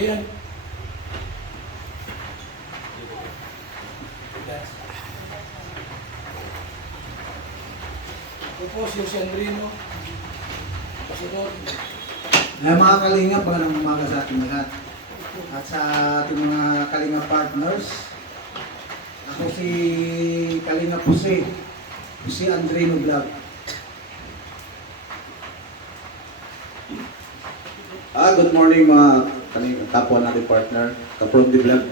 Ayan. Ito po si Andrino. Pasunod. Mga kalingap, magandang umaga sa ating lahat. At sa ating mga kalingap partners, ako si Kalingap Jose, si Andrino Vlog. Good morning mga kalingap, kapwa natin partner, Kaprom the Vlog.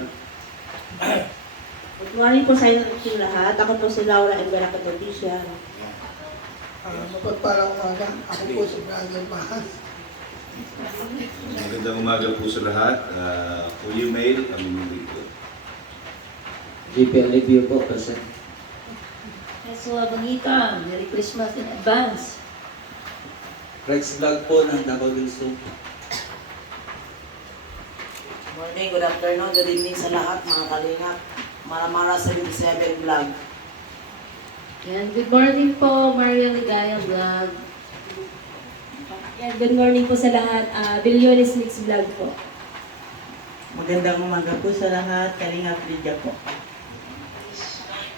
Good morning po sa inyong lahat. Ako po si Laura Embera Katotisya. Mapagpalang umaga. Ako po si Brother Mahas. Magandang umaga po sa lahat. Kuya Mail, kami nandito. JP Alivio po, present. Jesua Bagita, Merry Christmas in advance. Rex Vlog po ng Davao del Sur. Morning, good afternoon, good evening sa lahat mga kalingap. Mara-mara 77 vlog. Yan, good morning po, Maria Ligaya Vlog. Yan, good morning po sa lahat. Billiones Mix Vlog po. Magandang umaga po sa lahat, kalingap Lydia po.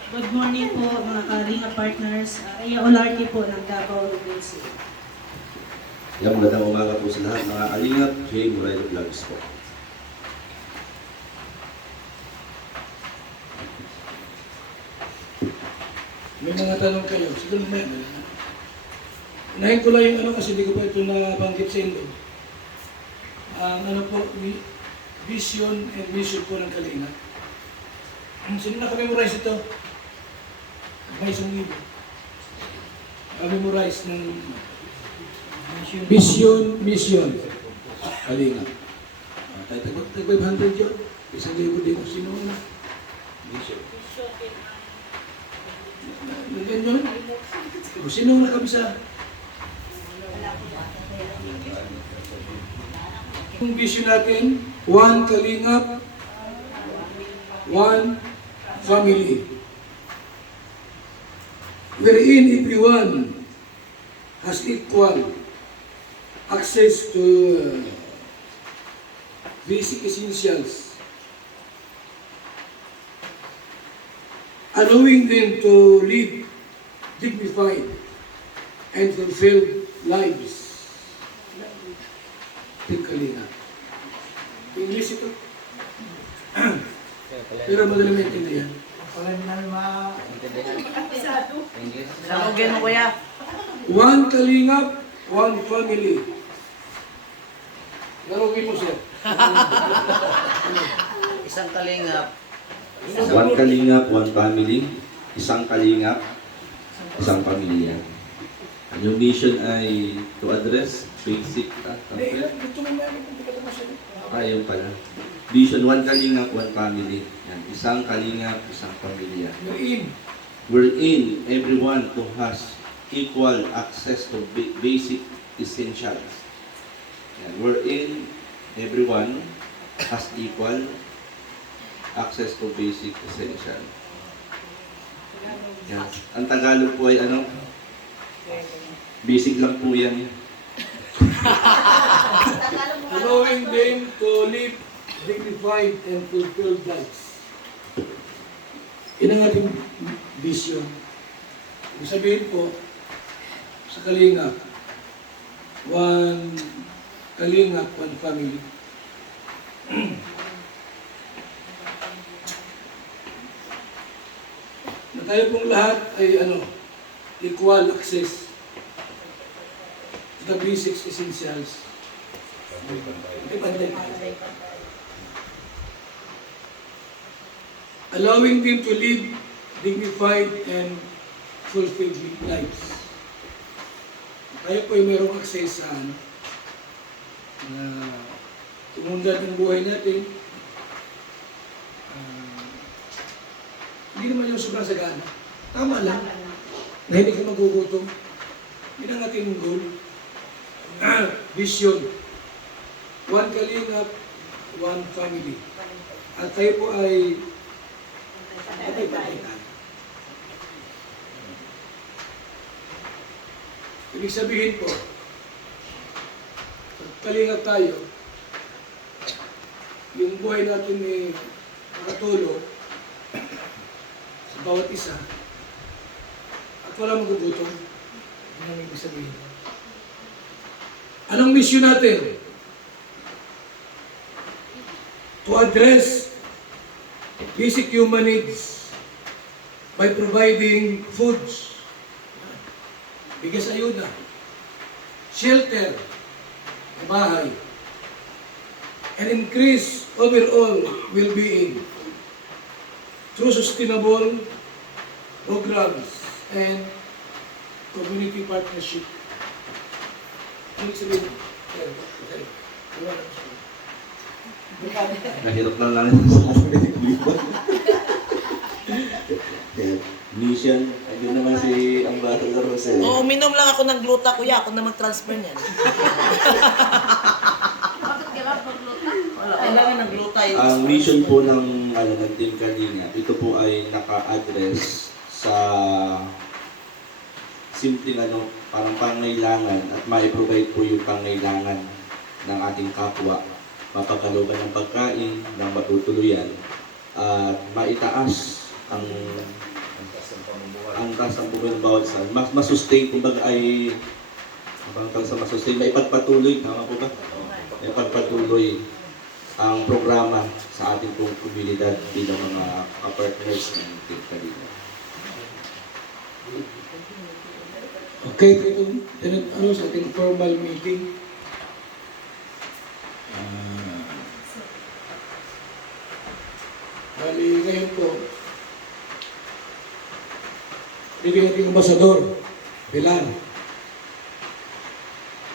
Good morning po mga karinga partners. Aya Olarte po ng Davao del Sur. Yan, magandang umaga po sa lahat mga kalingap. Jay Moreno Vlogs po. May mga tanong kayo. Siguro may unahin ko lang yung ano kasi hindi ko pa ito nabanggit sa inyo. Ang ano po, vision and mission po ng Kalinga. Sino nakamemorize ito? May isang libo. Memorize ng vision, mission. Kalinga. Tayo tag 500 yun. Isang libo din kung sino na. Vision. Ganyan yun. O sino ang nakabisa? Yung vision natin, one kalingap, one family. Wherein everyone has equal access to basic essentials, allowing them to live dignified and fulfilled lives. Yung Kalinga. English ito. Pero magaling maintindihan. Salugin mo kuya. One Kalingap, one family. Larugin mo siya. Isang kalingap. One kalingap, one family. Isang kalingap, isang pamilya. Ang yung mission ay to address basic Ito mo meron kung hindi ka masyado. Ayun pala. Vision, one kalingap, one family. Yan. Isang kalingap, isang pamilya. Wherein, Wherein everyone who has equal access to basic essentials. Yan. Wherein everyone has equal access to basic essential. Yan. Ang Tagalog po ay ano? Basic lang po yan. allowing them to live dignified and fulfilled lives. Yan ang ating vision. Ibig sabihin po, sa Kalinga, one Kalinga, one family. Na tayo pong lahat ay equal access to the basic essentials. Allowing them to live dignified and fulfilled lives. Tayo po ay mayroong access sa na tumundan ng buhay natin. Hindi naman yung sobrang sagana. Tama lang. Na hindi ka magugutom. Yun ang ating goal. Vision. One Kalingap, one family. At tayo po ay patay-patay tayo. Ibig sabihin po, pag Kalingap tayo, yung buhay natin ay makatulong sa bawat isa at wala magugutom. Yun ang ibig sabihin. Anong mission natin? To address basic human needs by providing foods, bigas ayuda, shelter, bahay, and increase overall well-being through sustainable programs and community partnership. Ibig sabihin, Nahirap lang lang sa mission. Ayun naman si Ambassador Jose. Oo, uminom lang ako ng gluta, kuya. Ako na mag-transfer niyan. Bakit ka ba magluto? Wala, kailangan ng gluta yun. Ang mission po ng Team Kalinga, ito po ay naka-address sa simpleng parang pangailangan at mai-provide po yung pangailangan ng ating kapwa. Mapagkalooban ng pagkain, ng matutuluyan, at maitaas ang taas ng buhay ng bawat isa. Masustain, kumbaga ay sa masustain, maipagpatuloy, tama po ba? Maipagpatuloy ang programa sa ating pong komunidad bilang mga partners ng Team Kalinga. Okay, ito sa ating formal meeting. Bali, ngayon po, dito yung ating ambasador, Pilar.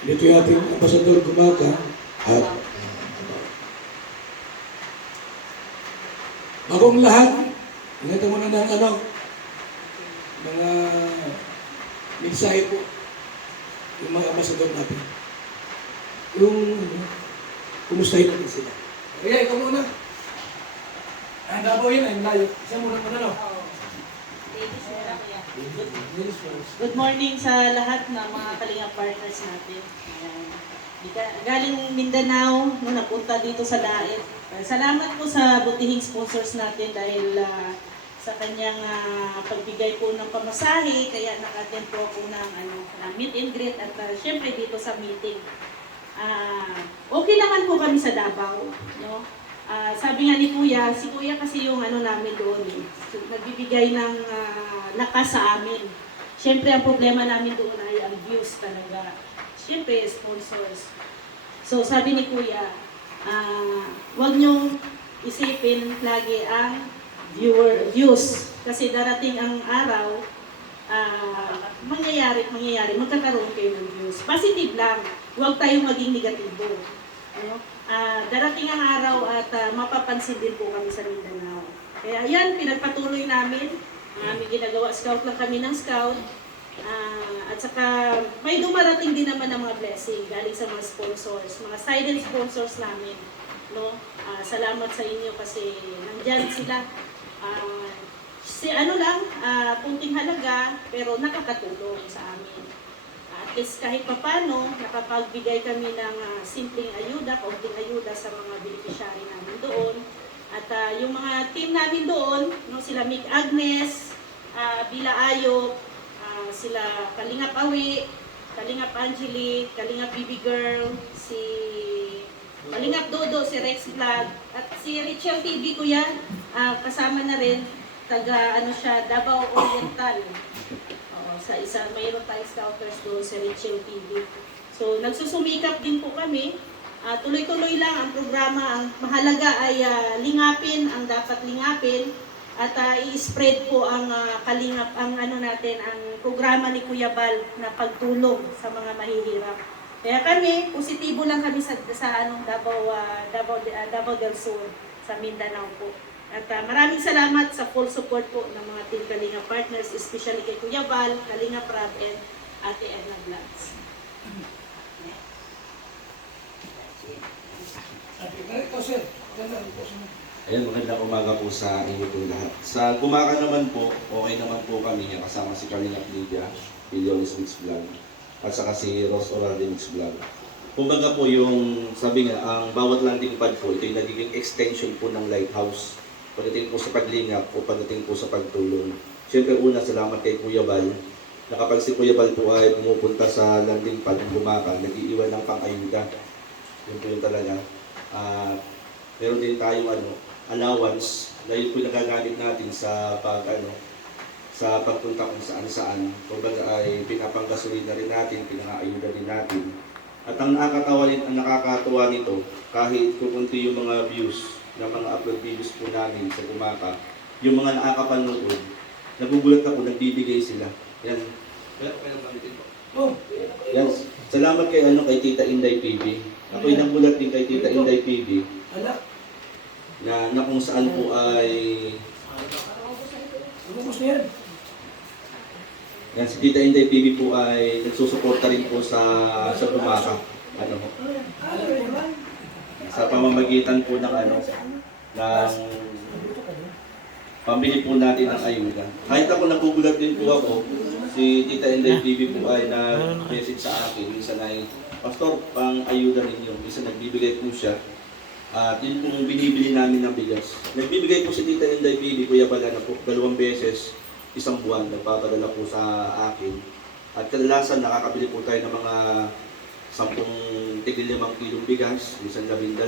Dito yung ating ambasador, Gumaga, at bagong lahat, ingatan mo na ng mga mensahe po, yung mga ambasador natin. Kumustahin natin sila. Kaya, ikaw muna. Ang Davao yun, ay layo. Isa muna po na, no? Good morning sa lahat ng mga Kalinga partners natin. Ayan. Galing Mindanao, napunta dito sa Daet. Salamat po sa butihing sponsors natin dahil sa kanyang pagbigay po ng pamasahe, kaya naka-attend po ako ng meet and greet at syempre dito sa meeting. Okay naman po kami sa Davao, no? Sabi nga ni Kuya, si Kuya kasi yung namin doon, nagbibigay ng lakas sa amin. Siyempre, ang problema namin doon ay ang views talaga. Siyempre, sponsors. So, sabi ni Kuya, huwag niyong isipin lagi ang views. Kasi darating ang araw, mangyayari, magkakaroon kayo ng views. Positive lang, huwag tayong maging negatibo. Darating ang araw at mapapansin din po kami sa Mindanao. Kaya yan, pinagpatuloy namin. May ginagawa, scout lang kami ng scout. At saka may dumarating din naman ng mga blessing galing sa mga sponsors, mga silent sponsors namin. No? Salamat sa inyo kasi nandyan sila. Punting halaga pero nakakatulong sa amin. At least kahit papano, nakapagbigay kami ng simpleng ayuda, kaunting ayuda sa mga beneficiary namin doon. At yung mga team namin doon, sila Mick Agnes, Bila Ayop, sila Kalingap Awi, Kalingap Angeli, Kalingap Bibi Girl, si Kalingap Dodo, si Rex Vlog, at si Richel TV ko yan, kasama na rin, taga Davao Oriental. Sa isa, mayroon tayong scouters doon sa Richel TV. So, nagsusumikap din po kami. Tuloy-tuloy lang ang programa. Ang mahalaga ay lingapin ang dapat lingapin at i-spread po ang kalingap, ang ang programa ni Kuya Bal na pagtulong sa mga mahihirap. Kaya kami, positibo lang kami sa Davao del Sur, sa Mindanao po. At maraming salamat sa full support po ng mga Team Kalinga partners, especially kay Kuya Bal, Kalinga Prab, and Ate Edna Vlogs. Ito, sir. Ayan, magandang umaga po sa inyo po lahat. Sa Gumaga naman po, okay naman po kami niya kasama si Kalinga Lydia, Bilyones Mix Vlog, at saka si Ross Oralde Mix Vlog. kumbaga po yung, sabi nga, ang bawat landing pad po, ito yung nagiging extension po ng lighthouse. Pagdating po sa paglingap o pagdating po sa pagtulong. Siyempre una, salamat kay Kuya Bal, na kapag si Kuya Bal po ay pumupunta sa landing pad ng Gumaca, nag-iiwan ng pang-ayuda. Yun po yun talaga. Meron din tayong allowance na yun po nagagamit natin sa sa pagpunta kung saan-saan. Kumbaga ay pinapanggasolina rin natin, pinangaayuda din natin. At ang nakakatuwa nito, kahit kukunti yung mga views ng mga upload videos po namin sa Gumaca, yung mga nakakapanood, nagugulat ako, nagbibigay sila. Yan. Oh, Yan. Salamat kay Tita Inday PB. Ako'y nagulat din kay Tita Inday PB ala. na kung saan po ay Lumabas na yan. yan, si Tita Inday PB po ay nagsusuporta rin po sa Gumaca. Sa pamamagitan po ng ng pambili po natin ng ayuda. Kahit ako nagugulat din po ako, si Tita Inday PB po ay na-message sa akin, minsan ay, Pastor, pang ayuda ninyo. Minsan nagbibigay po siya. At yun pong binibili namin ng bigas. Nagbibigay po si Tita Inday PB, Kuya Bala, na po 2 beses, isang buwan, nagpapadala po sa akin. At kadalasan nakakabili po tayo ng mga 10 tig-5 kilong bigas, minsan 12.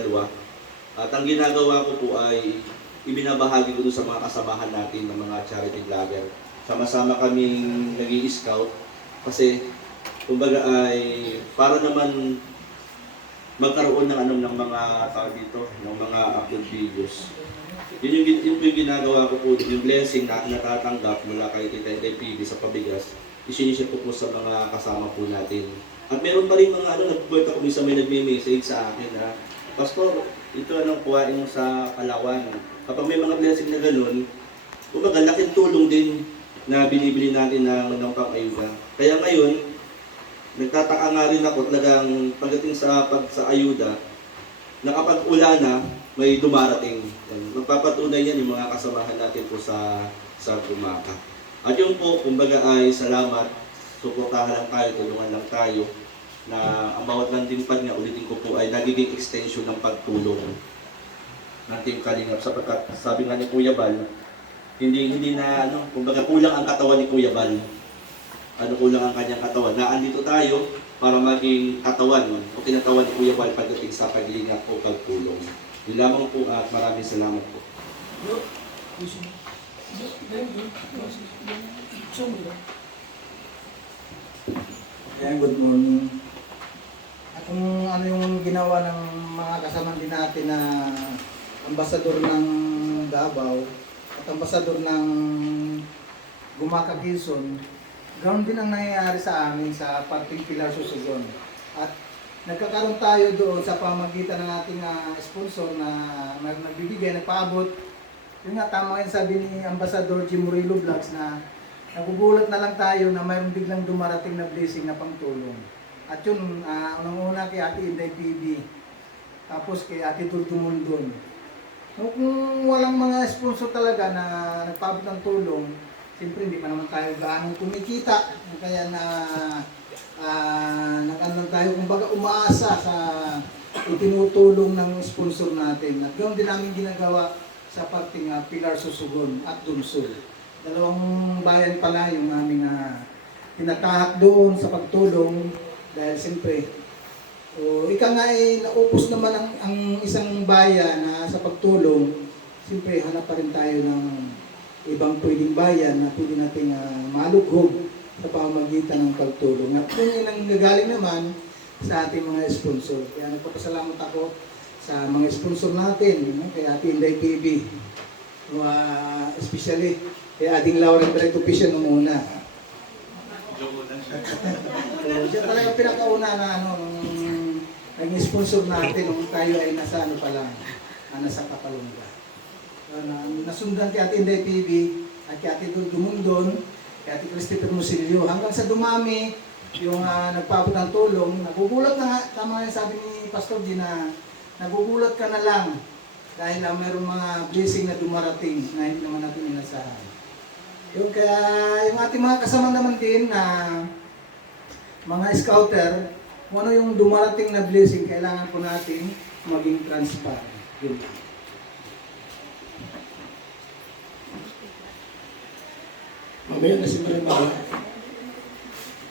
At ang ginagawa ko po ay ibinabahagi ko doon sa mga kasamahan natin ng mga charity vlogger. Sama-sama kaming nag-i-scout kasi kumbaga ay para naman magkaroon ng mga tawag dito, ng mga upload videos. Yun yung ginagawa ko po, yung blessing na natatanggap mula kay Tita Inday PB sa pabigas, isinishare ko po sa mga kasama po natin. At meron pa rin mga nag-birth ako minsan may nagme-message sa akin na, Pastor, ito kuhain mo sa Palawan. Kapag may mga blessing na gano'n, kumbaga laking tulong din na binibili natin ng pang-ayuda. Kaya ngayon, nagtataka nga rin ako talagang pagdating sa ayuda, na kapag ulan na, may dumarating. Magpapatunay yan yung mga kasamahan natin po sa Gumaca. At yun po, kumbaga ay salamat, suportahan lang tayo, tulungan lang tayo, na ang bawat landing pad nga, ulitin ko po, ay nagiging extension ng pagtulong ng Team Kalingap. Sapagkat sabi nga ni Kuya Bal, hindi na kumbaga kulang ang katawan ni Kuya Bal. Kulang ang kanyang katawan. Na andito tayo para maging katawan o kinatawan ni Kuya Bal pagdating sa paglingap o pagtulong. Yun lamang po at maraming salamat po. Ayan, good morning. At kung ano yung ginawa ng mga kasama din natin na ambasador ng Davao at ambasador ng Gumaca Quezon, ganoon din ang nangyayari sa amin sa Parting Pilar Susugon. At nagkakaroon tayo doon sa pamagitan ng ating sponsor na nagbibigay, nagpaabot. Yun nga, tama yung sabi ni Ambassador Jim Murillo Vlogs na nagugulat na lang tayo na mayroong biglang dumarating na blessing na pangtulong. At yun, unang-una kay Ate Inday PB, tapos kay Ate Dultumundon. Kung walang mga sponsor talaga na nagpaabot ng tulong, siyempre hindi pa naman tayo gaano kumikita. Kaya nag-ano tayo, kumbaga umaasa sa itinutulong ng sponsor natin. At ganoon din namin ginagawa sa parting Pilar Susugon at Dunsol. Dalawang bayan pala yung aming tinatahak doon sa pagtulong dahil siyempre ika nga naupos naman ang isang bayan na sa pagtulong, siyempre hanap pa rin tayo ng ibang pwedeng bayan na pwede nating malughog sa pamamagitan ng pagtulong. At yun ang nagaling naman sa ating mga sponsor. Kaya nagpapasalamat ako sa mga sponsor natin, kay Ate Inday PB, especially kay ating Lauren Direct Official nung una. So, diyan talaga pinakauna na naging sponsor natin nung tayo ay nasa pa lang, nasa Kapalungga. Nasundan kay Ate Inday PB at kay Ate Dumundon, kay Ate Christopher Musilio, hanggang sa dumami yung nagpaabot ng tulong. Nagugulat na nga, tama yung sabi ni Pastor G na nagugulat ka na lang dahil mayroong mga blessing na dumarating na hindi naman natin inasahan. Yung kaya yung ating mga kasama naman din na mga scouter, kung ano yung dumarating na blessing, kailangan po natin maging transparent. Yun lang. Mamaya na si Marimara.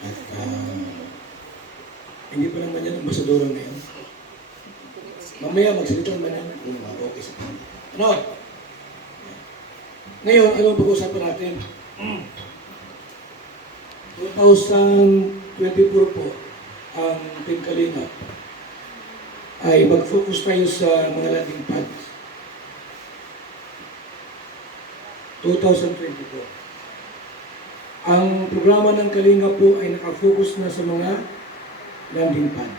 At hindi pa naman yan ambasadora ngayon. Mamaya magsalita naman yan kung okay sa kanya. Ano? Ngayon, ano ang pag-usapan natin? 2024 po, ang Team Kalingap ay mag-focus tayo sa mga landing pads. 2024. Ang programa ng Kalingap po ay nakafocus na sa mga landing pad.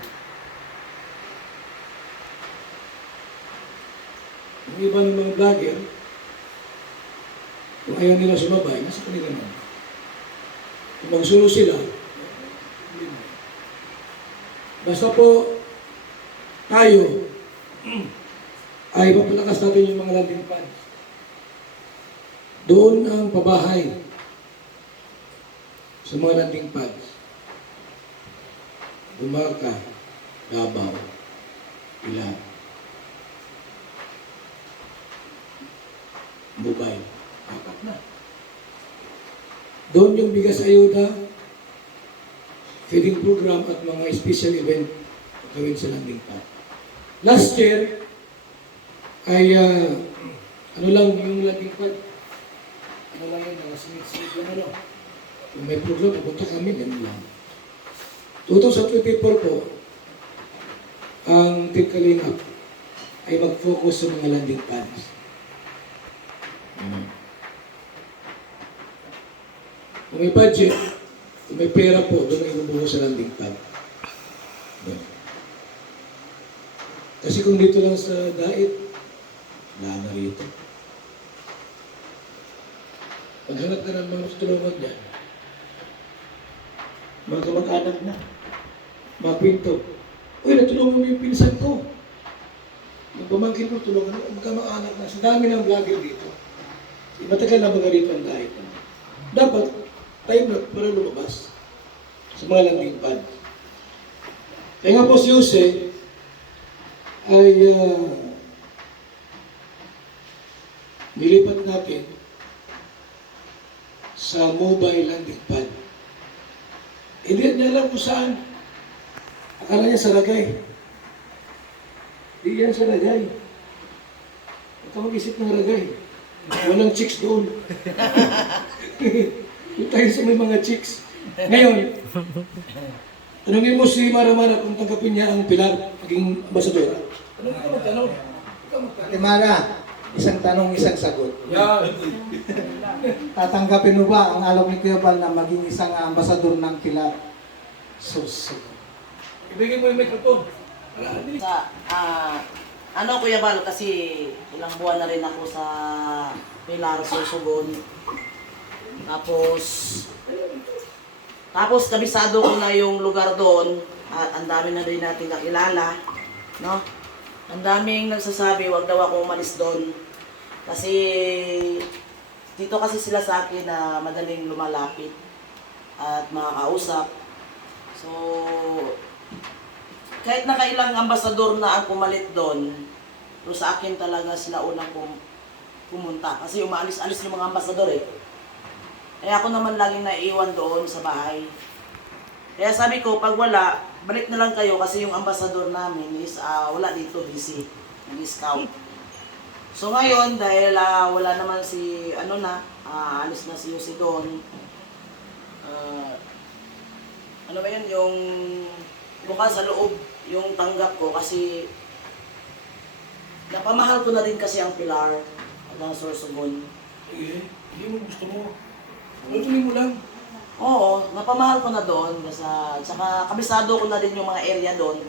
Ang iba ng mga vlogger, kung ayaw nila sumabay, nasa kanila naman. Kung magsulo sila, basta po tayo ay papalakas natin yung mga landing pads. Doon ang pabahay sa mga landing pads. Bumaka, Davao, Ilan, Bubay. Apat na. Doon yung bigas ayuda, feeding program at mga special event gawin sa landing pad. Last year ay ano lang yung landing pad. Ano lang yun, mga simit-simit lang ano. Kung may program, pupunta kami, ganun lang. 2024 po, ang Team Kalingap ay mag-focus sa mga landing pads. Kung may budget, kung may pera po, doon ay ibubuhos sa landing pad. Doon. Kasi kung dito lang sa dait, wala na rito. Paghanap ka ng mga tulungan dyan, mga kamag-anak na, mga pinto. Uy, natulungan mo yung pinsan ko. Yung pamangkin ko, tulungan mo, mga kamag-anak na. Sa dami ng vlogger dito. Matagal na mga rito ang dahil. Dapat, tayo na para lumabas sa mga landing pad. Kaya nga po si Jose ay nilipat natin sa mobile landing pad. Hindi niya alam kung saan. Akala niya sa Ragay. Hindi yan sa Ragay. Huwag ka mag-isip ng Ragay. Walang chicks doon. Doon tayo sa may mga chicks. Ngayon, tanungin mo si Mara kung tanggapin niya ang Pilar, maging ambasadora. Tanungin ka magtanong. Ate Mara, isang tanong, isang sagot. Yan. Tatanggapin mo ba ang alok ni Kuya Bal na maging isang ambasador ng Pilar? Sus. Ibigay mo yung microphone. Sa, ano Kuya Bal, kasi ilang buwan na rin ako sa Pilar, Sorsogon. Tapos kabisado ko na yung lugar doon at ang dami na rin natin nakilala, no? Ang daming nagsasabi, wag daw ako umalis doon. Kasi dito kasi sila sa akin na madaling lumalapit at makakausap. So, kahit nakailang ambasador na ang pumalit doon, pero sa akin talaga sila unang pumunta. Kasi umaalis-alis yung mga ambasador eh. Kaya ako naman laging naiiwan doon sa bahay. Kaya sabi ko, pag wala, balik na lang kayo kasi yung ambasador namin is wala dito, busy, nag-scout. So ngayon, dahil wala naman si, alis na si Yossi doon, ano ba yun, yung bukas sa loob, yung tanggap ko kasi napamahal ko na din kasi ang Pilar ng Sorsogon. Hindi mo gusto mo. Tuloy mo lang. Oo, napamahal ko na doon. Tsaka kabisado ko na din yung mga area doon.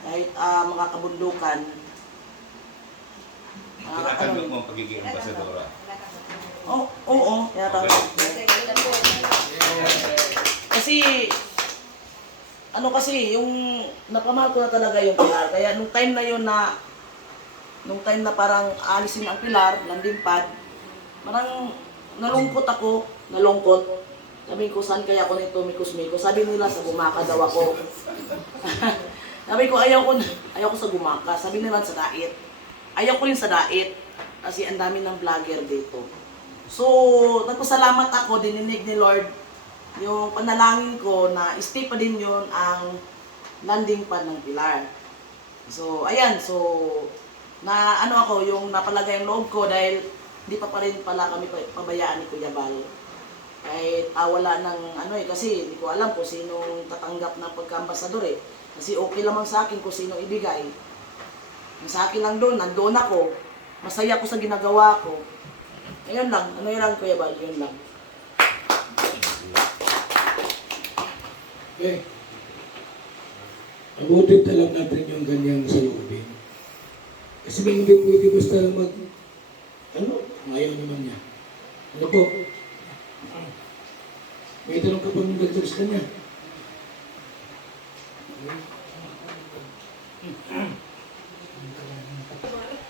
Kahit mga kabundukan. Tinatanggap mo ang pagiging ambasadora. Oo, tinatanggap. Kasi, yung napamahal ko na talaga yung Pilar. Kaya nung time na parang alisin ang Pilar, landing pad, parang nalungkot. Sabi ko, saan kaya ako nito, Mikos? Sabi nila, sa Gumaka daw ako. Sabi ko, ayaw ko sa Gumaka. Sabi nila, sa Dait. Ayaw ko rin sa Dait. Kasi ang dami ng vlogger dito. So, nagpasalamat ako, dininig ni Lord yung panalangin ko na stay pa din yun ang landing pad ng Pilar. So, ayan. So, na ano ako, yung napalagay ang loob ko dahil hindi pa rin pala kami pabayaan ni Kuya Bal. Kahit wala ng ano kasi hindi ko alam kung sinong tatanggap ng pagka-ambasador eh. Kasi okay lamang sa akin kung sino ibigay. Sa akin lang doon, nandoon ako. Masaya ako sa ginagawa ko. Ayun lang, ano yun lang Kuya Bal, yun lang. Okay. Mabutit alam natin yung ganyang salubin. Kasi hindi pwede basta lang ayaw naman niya. Ano po? May tanong ka pang dagdag sa kanya.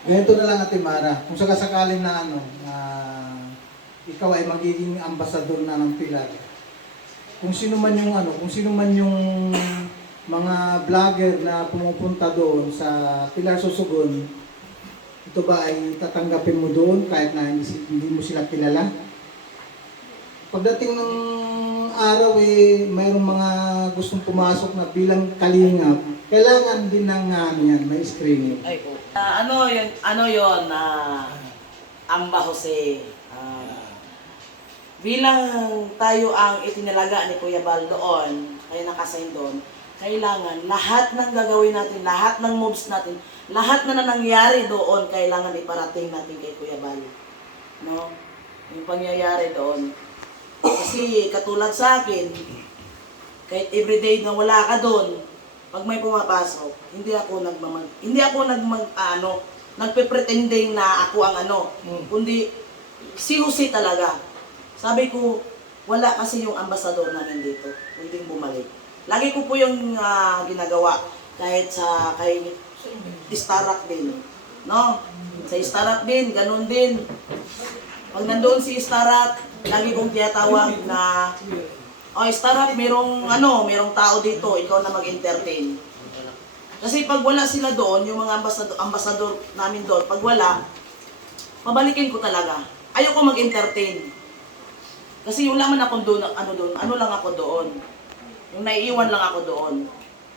Ganito na lang Ate Mara, kung sakasakaling na ikaw ay magiging ambasador na ng Pilar. Kung sino man yung mga vlogger na pumupunta doon sa Pilar Sorsogon, ito ba ay tatanggapin mo doon kahit na hindi mo sila kilala? Pagdating ng araw mayroong mga gustong pumasok na bilang kalingap, kailangan din ng may screening. Ay po. Ano yun, Amba Jose. Bilang tayo ang itinalaga ni Kuya Bal doon, kaya nakasign doon, kailangan lahat ng gagawin natin, lahat ng moves natin, lahat na nangyari doon, kailangan iparating natin kay Kuya Bal. No? Yung pangyayari doon. Kasi katulad sa akin, kahit everyday na wala ka doon, pag may pumapasok, hindi ako nagpe-pretending na ako ang kundi si Jose talaga. Sabi ko, wala kasi yung ambasador namin dito, hindi bumalik. Lagi ko po yung ginagawa, kahit kay Starak din. No? Sa Starak din, ganun din. Pag nandoon si Starak, lagi kong tiyatawag na, Starak, merong tao dito, ikaw na mag-entertain. Kasi pag wala sila doon, yung mga ambasador namin doon, pag wala, pabalikin ko talaga. Ayoko mag-entertain. Kasi yung laman ako doon, ano lang ako doon. Yung naiiwan lang ako doon.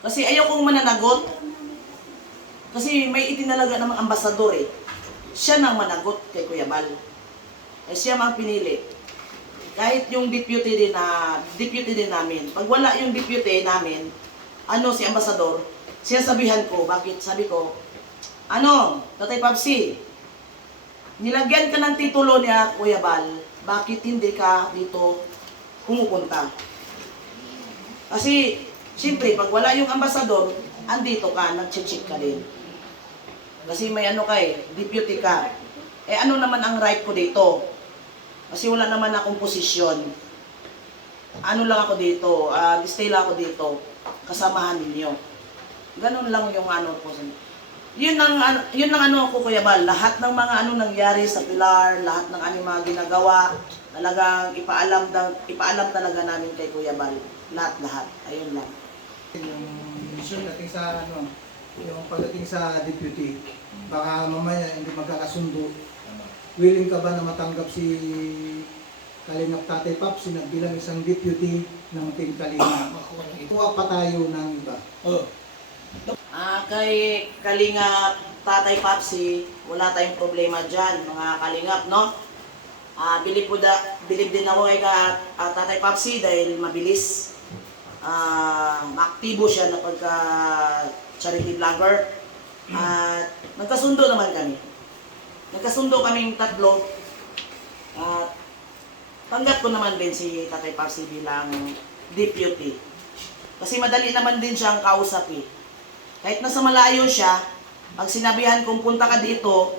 Kasi ayaw kong mananagot. Kasi may itinalaga namang ambasador eh. Siya nang managot kay Kuya Bal. Siya mang pinili. Kahit yung deputy din namin. Pag wala yung deputy namin, si ambasador, siya sabihan ko, bakit? Sabi ko, Tatay Papsi, nilagyan ka ng titulo niya, Kuya Bal, bakit hindi ka dito pumupunta? Kasi, siyempre, pag wala yung ambasador, andito ka, nag-check ka din. Kasi may deputy ka. Ano naman ang right ko dito? Kasi wala naman akong posisyon. Ano lang ako dito, stay lang ako dito, kasamahan ninyo. Ganun lang yung po. Yun ang ko Kuya Bal, lahat ng mga nangyari sa Pilar, lahat ng mga ginagawa, talagang ipaalam talaga namin kay Kuya Bal. Lahat. Ayun lang. Yung pagdating sa deputy, baka mamaya hindi magkakasundo. Willing ka ba na matanggap si Kalingap Tatay Papsi na bilang isang deputy ng Team Kalingap? Kuha pa tayo ng iba. Kay Kalingap Tatay Papsi, wala tayong problema dyan, mga Kalingap, no? Bilib din ako kay Tatay Papsi dahil mabilis. Aktibo siya na pagka-charity vlogger. At nagkasundo naman kami. Nagkasundo kaming tatlo. At tanggap ko naman din si Tatay Papsi bilang deputy. Kasi madali naman din siyang kausap eh. Kahit nasa malayo siya, pag sinabihan kong punta ka dito,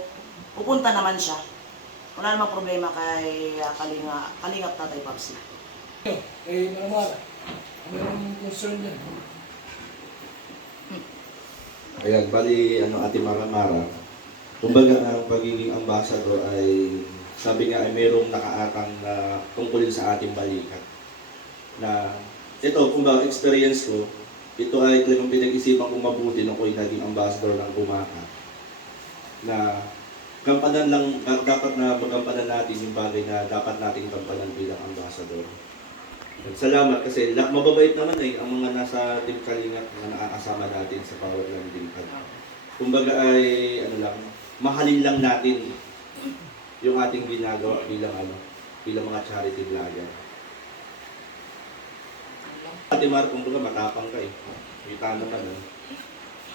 pupunta naman siya. Wala namang problema kay Kalingap Tatay Papsi. Kay Maramara, anong concern niya? Ayan, bali, Ate Maramara, kumbaga ang pagiging ambassador ay, sabi nga ay mayroong nakaatang na tungkulin sa ating balikat. na ito, kung ba experience ko, ito ay talagang pinag-isipan kong mabuti nung ako'y naging ambassador ng Bumaka. Na gampanan lang, dapat na magampanan natin yung bagay na dapat nating gampanan bilang ambassador. Salamat kasi mababait naman ang mga nasa Team Kalingap na nakakasama natin sa Power Landing Pad. Kumbaga ay mahalin lang natin yung ating ginagawa bilang mga charity vlogger. Ate Mar, kumbaga matapang ka kita naman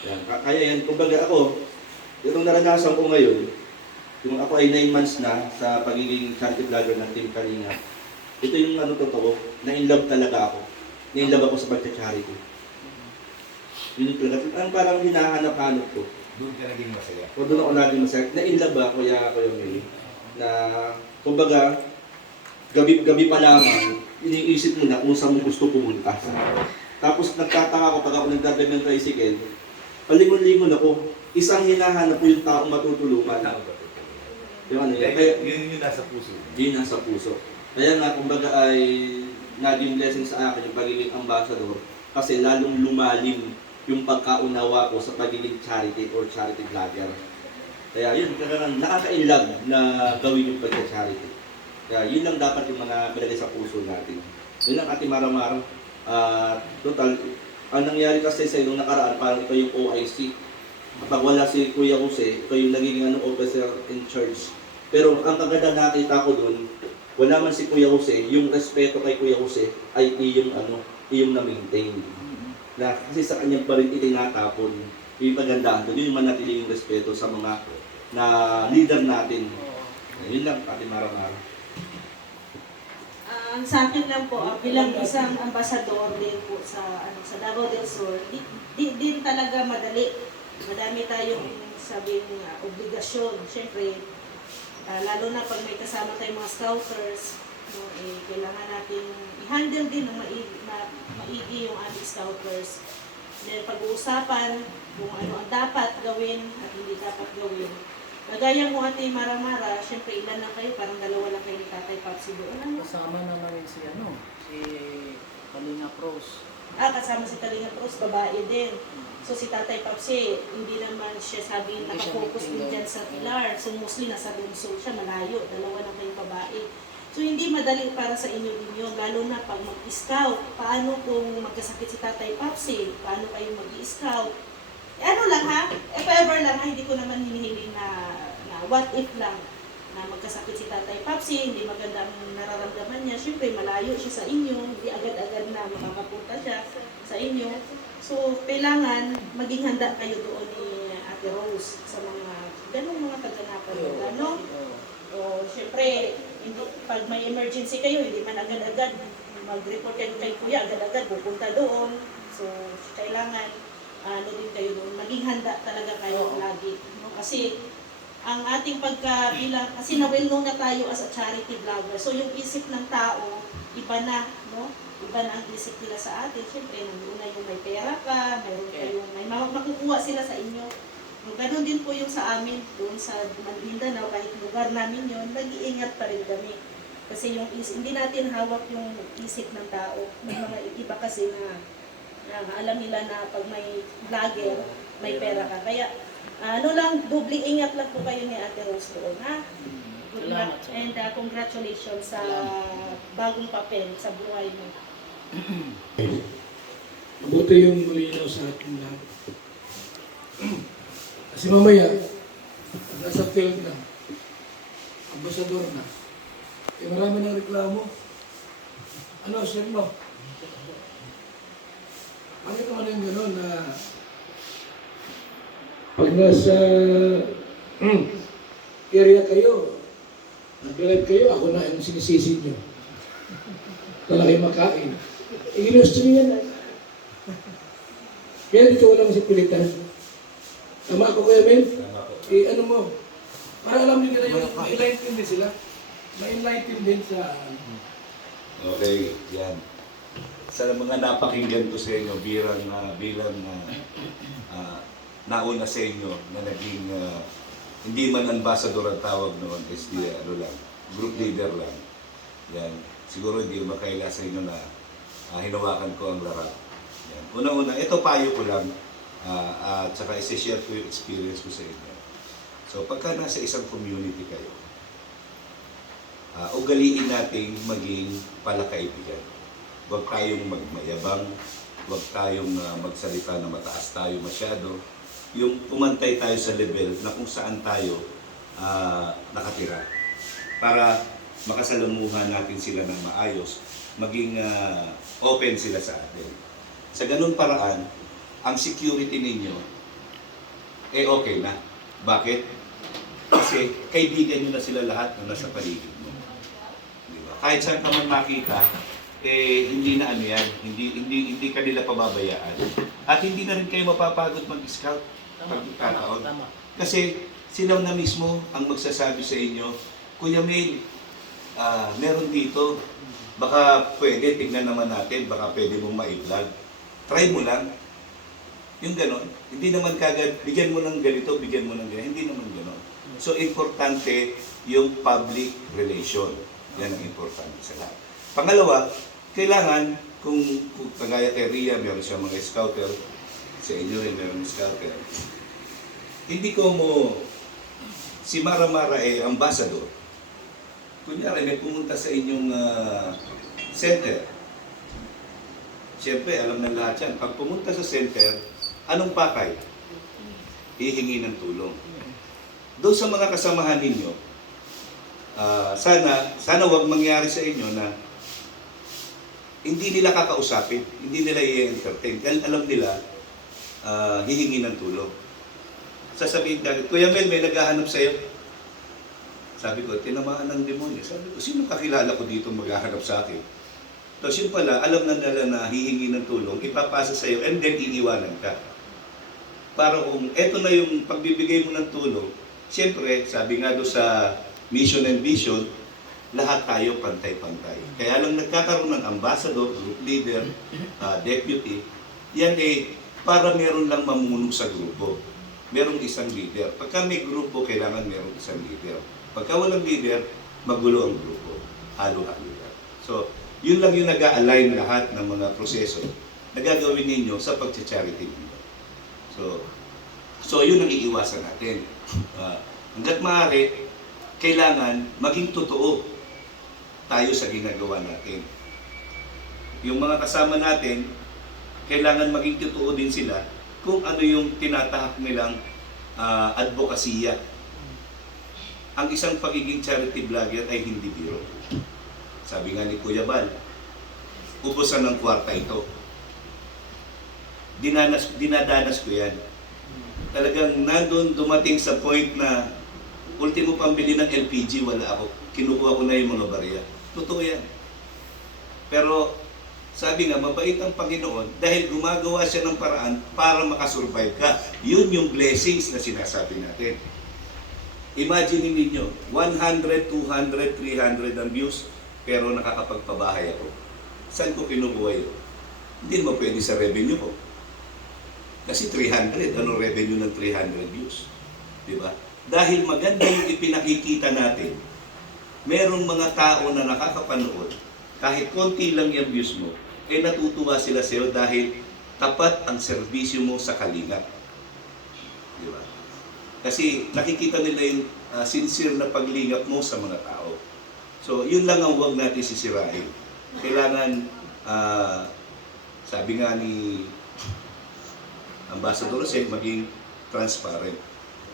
yan. Kaya yan, kumbaga ako, itong naranasan ko ngayon, yung ako ay 9 months na sa pagiging charity vlogger ng Team Kalingap. Ito yung totoo, na-inlove talaga ako. Na-inlove ako sa pagka-charity. Yun yung talaga, ang parang hinahanap-hanap ko. Doon ka naging masaya. O doon ako laging masaya. Na-inlove ako, kaya ako yung na, kumbaga, gabi pa lamang, iniisip mo na kung saan mo gusto pumunta. Tapos nagtataka ko pag ako nagdadrive ng tricycle, palingon-lingon ako, isang hinahanap ko yung taong matutulungan. Yung kaya, Yun yung nasa puso. yun nasa puso. Kaya nga, kumbaga ay naging blessing sa akin yung pagiging ambassador kasi lalong lumalim yung pagkaunawa ko sa pagiging charity or charity vlogger. Kaya yun, nakaka-inlove na gawin yung pagka-charity. Kaya yun lang dapat yung mga pinagay sa puso natin. Yun lang, Ate Maramar. Total, ang nangyari kasi sa nung nakaraan, parang ito yung OIC. Kapag wala si Kuya Jose, ito yung naging officer in charge. Pero ang kaganda nakita ko dun, wala man si Kuya Jose, yung respeto kay Kuya Jose ay iyong na-maintain. Na kasi sa kanyang pa rin itinatapon. Yung pagandaan doon, yung manatili yung respeto sa mga na leader natin. Yun lang, Ate Maramar. Ang sa akin lang po, bilang isang ambasador din po sa Davao del Sur, din talaga madali. Madami tayong sabing obligasyon. Siyempre, lalo na pag may kasama tayong mga scouters, kailangan natin i-handle din ng maigi yung ating scouters. Then pag-uusapan kung ano ang dapat gawin at hindi dapat gawin. Kagaya mo, Ate Maramara, siyempre ilan lang kayo, parang 2 lang kayo ni Tatay Papsi doon. Kasama naman rin si Kalinga Pros. Kasama si Kalinga Pros, babae din. So si Tatay Papsi, hindi naman siya sabi nakafocus din dyan sa Pilar. So mostly nasa Bunso siya, malayo, 2 lang kayong babae. So hindi madali para sa inyo din yun, lalo na pag mag-scout. Paano kung magkasakit si Tatay Papsi? Paano kayo mag-scout? Ano lang ha, if ever lang ha, hindi ko naman hinihiling na what if lang na magkasakit si Tatay Papsi, hindi maganda ang nararamdaman niya. Siyempre malayo siya sa inyo, hindi agad-agad na makakapunta siya sa inyo. So kailangan maging handa kayo doon ni Ate Rose sa mga ganong mga kaganapan. Ano? O siyempre, pag may emergency kayo, hindi man agad-agad mag-report kayo kay Kuya, agad-agad pupunta doon. So kailangan din kayo doon, maging handa talaga kayo lagi. No? Kasi ang ating pagkabilang, kasi na-well-known na tayo as a charity vlogger. So yung isip ng tao, iba na, no? Iba na ang isip nila sa atin. Siyempre, nandun yung may pera ka, may makukuha sila sa inyo. No, ganun din po yung sa amin, doon sa Mindanao, kahit lugar namin yun, nag-iingat pa rin kami. Kasi yung hindi natin hawak yung isip ng tao. May mga iba kasi na alam nila na pag may vlogger, may pera ka. Kaya, doble ingat lang po kayo ni Ate Rose doon, ha? Good luck and congratulations sa bagong papel sa buhay mo. Mabuti yung malinaw sa ating lahat. Kasi mamaya, nasa field na, ambasador na, marami ng reklamo. Ano, sir mo? Bakit naman yung gano'n na pag nasa area kayo, nag-live kayo, ako na yung sinisisi nyo. Wala kayo makain. Ginusto nyo yan. Kaya dito walang sipilitan. Tama ako, Kuya Mel? Ano mo? Para alam nyo nila yung ma-enlighten din sila. Ma-enlighten din sa... Okay, yan. Sa mga napakinggan ko sa inyo bilang nauna sa inyo na naging hindi man ambassador ang tawag noon, SD group leader lang. Yan. Siguro hindi makaila sa inyo na hinawakan ko ang lahat. Yan. Una-una, ito payo ko lang at saka isi-share ko yung experience ko sa inyo. So pagka nasa isang community kayo, ugaliin natin maging palakaibigan. Huwag tayong magmayabang, huwag tayong magsalita na mataas tayo masyado. Yung pumantay tayo sa level na kung saan tayo nakatira. Para makasalamuhan natin sila ng maayos, maging open sila sa atin. Sa ganun paraan, ang security ninyo, okay na. Bakit? Kasi kaibigan nyo na sila lahat na nasa paligid mo. Diba? Kahit saan ka man makita, hindi na ano yan, hindi ka nila pababayaan. At hindi na rin kayo mapapagod mag-scout pagkakataon. Kasi sila na mismo ang magsasabi sa inyo, Kuya Mel, meron dito, baka pwede, tignan naman natin, baka pwede mong ma-vlog. Try mo lang. Yung ganon, hindi naman kagad, bigyan mo ng ganito, bigyan mo ng ganito, hindi naman ganon. So, importante yung public relation. Yan ang importante sa lahat. Pangalawa, kailangan, kung kagaya kay Ria, meron siya mga scouter, sa inyo rin meron scouter, hindi ko mo, si Mara Mara ambassador. Kunyari, may pumunta sa inyong center. Siyempre, alam ng lahat yan. Pag pumunta sa center, anong pakay? Hihingi ng tulong. Doon sa mga kasamahan ninyo, sana wag mangyari sa inyo na hindi nila kakausapin, hindi nila i-entertain. Dahil alam nila, hihingi ng tulong. Sasabihin ka, Kuya Mel, may naghahanap sa'yo. Sabi ko, tinamaan ng demonyo. Sabi ko, sino kakilala ko dito maghahanap sa akin? Tapos yun pala, alam na nila na hihingi ng tulong, ipapasa sa'yo, and then iiwanan ka. Para kung eto na yung pagbibigay mo ng tulong, siyempre, sabi nga doon sa mission and vision, lahat tayo pantay-pantay. Kaya lang nagkakaroon ng ambassador, group leader, deputy, yan para meron lang mamuno sa grupo. Merong isang leader. Pagka may grupo, kailangan merong isang leader. Pagka walang leader, magulo ang grupo. Halo-halo yan. So, yun lang yung nag-a-align lahat ng mga proseso na gagawin ninyo sa pag-charity ninyo. So yun ang iiwasan natin. Hanggat maaari, kailangan maging totoo tayo sa ginagawa natin. Yung mga kasama natin, kailangan maging totoo din sila kung ano yung tinatahak nilang advokasya. Ang isang pagiging charity vlogger ay hindi biro. Sabi nga ni Kuya Bal, ubusan ng kwarta ito. Dinadanas ko yan. Talagang nandun dumating sa point na ultimo pambili ng LPG, wala ako. Kinukuha ko na yung mga barya. Totoo yan. Pero sabi nga, mabait ang Panginoon dahil gumagawa siya ng paraan para makasurvive ka. Yun yung blessings na sinasabi natin. Imagine ninyo, 100, 200, 300 ang views, pero nakakapagpabahay ako. Saan ko kinukuha yun? Hindi naman pwede sa revenue ko. Kasi 300, anong revenue ng 300 views? Diba? Dahil maganda yung ipinakikita natin, merong mga tao na nakakapanood, kahit konti lang yung views mo, natutuwa sila sa'yo dahil tapat ang serbisyo mo sa kalingap. Diba? Kasi nakikita nila yung sincere na paglingap mo sa mga tao. So, yun lang ang huwag natin sisirain. Kailangan, sabi nga ni Ambassador Jose, maging transparent.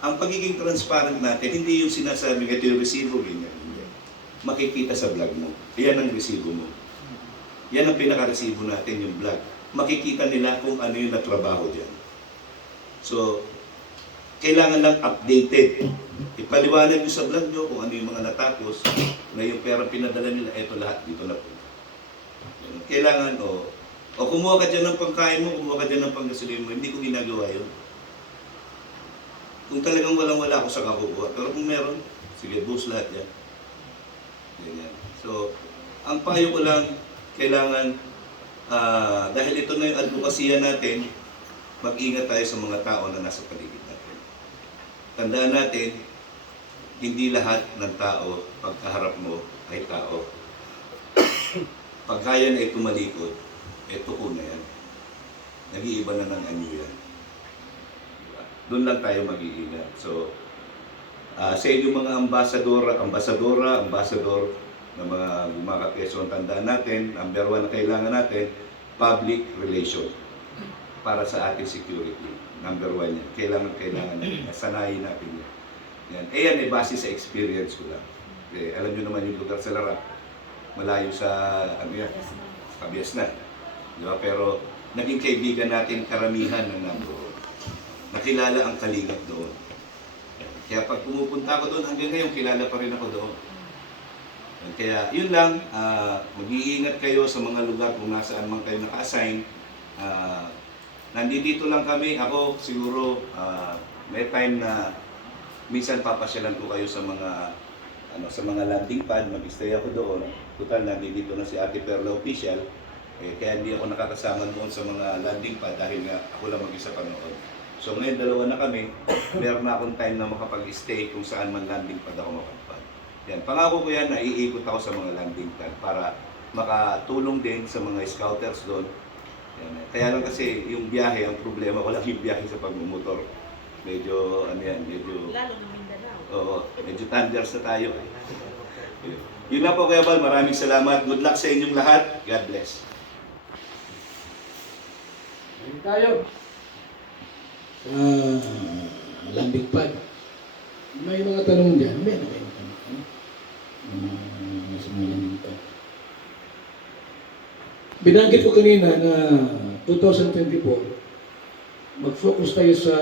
Ang pagiging transparent natin, hindi yung sinasabing ito yung resibo, ganyan. Makikita sa vlog mo. Yan ang resibo mo. Yan ang pinaka-resibo natin, yung vlog. Makikita nila kung ano yung natrabaho dyan. So, kailangan lang updated. Ipaliwanag nyo sa vlog nyo kung ano yung mga natapos, na yung pera pinadala nila, eto lahat, dito na po. Kailangan, o kumuha ka dyan ng pangkain mo, kumuha ka dyan ng panggasolin mo, hindi ko ginagawa yun. Kung talagang walang-wala ako sa kakukuha. Pero kung meron, sige, boost lahat yan. Ganyan. So, ang payo ko lang, kailangan, dahil ito na yung advokasya natin, mag-ingat tayo sa mga tao na nasa paligid natin. Tandaan natin, hindi lahat ng tao, pagkaharap mo, ay tao. Pag kaya na tumalikod, tuko na yan. Nag-iiba na ng anyo yan. Diba? Doon lang tayo mag-iingat. So, sa inyong mga ambasador na mga kapeso, ang tandaan natin, number 1 na kailangan natin, public relation para sa ating security. Number 1 yan. Kailangan natin. Sanayin natin yan. Yan. Yan ay base sa experience ko lang. Alam nyo naman yung lugar sa Larap. Malayo sa, Kabias na. Diba? Pero naging kaibigan natin karamihan ng nandoon. Nakilala ang Kalingap doon. Kaya pag pumupunta ako doon, hanggang ngayon kilala pa rin ako doon. Kaya yun lang, mag-iingat kayo sa mga lugar kung nasaan man kayo naka-assign. Nandito lang kami, ako siguro may time na minsan papasyalan ko kayo sa mga landing pad, mag-stay ako doon. Total, nandito na si Ate Perla official. Kaya hindi ako nakakasama doon sa mga landing pad dahil nga ako lang mag-isa panood. So ngayon, 2 na kami, meron na akong time na makapag-stay kung saan man landing pad ako makapag. Yan, pangako ko yan, naiikot ako sa mga landing pad para makatulong din sa mga scouters doon. Yan. Kaya lang kasi yung biyahe, ang problema ko lang yung biyahe sa pagmumotor. Medyo, Lalo na Mindanao. Oo, medyo thunders na tayo. Yun lang po, Kuya Bal, maraming salamat. Good luck sa inyong lahat. God bless. Ayun tayo. Sa landing pad. May mga tanong dyan. May mga tanong. Sa mga landing pad. Binanggit ko kanina na 2024, mag-focus tayo sa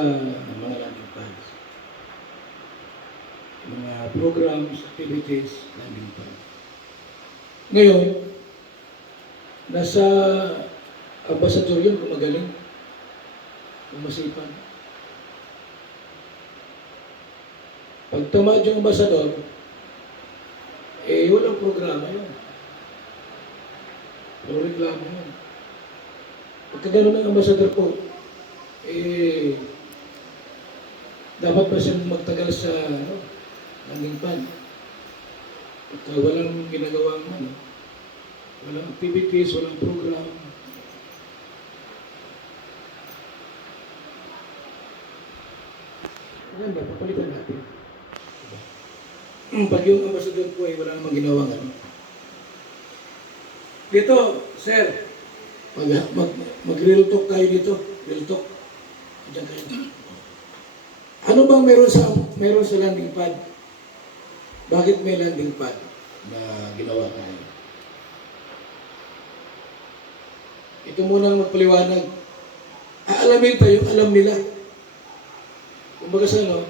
mga landing pads. Mga programs, activities, landing pad. Ngayon, nasa ambassador yun kung magaling, kung masipag. Pag tamad yung ambassador, walang programa yun. Walang reklamo yun. Pagka gano'n ng ambassador po, dapat pa siyang magtagal sa landing pad. Pagka walang ginagawang walang activities, walang program, maganda, papalitan natin. Pag yung ambassador po ay wala namang ginawang Dito, sir, mag-real talk tayo dito. Real talk. Diyan kayo. Ano bang meron sa landing pad? Bakit may landing pad na ginawa tayo? Ito muna ang magpaliwanag. Aalamin tayo yung alam nila. Kumbaga sa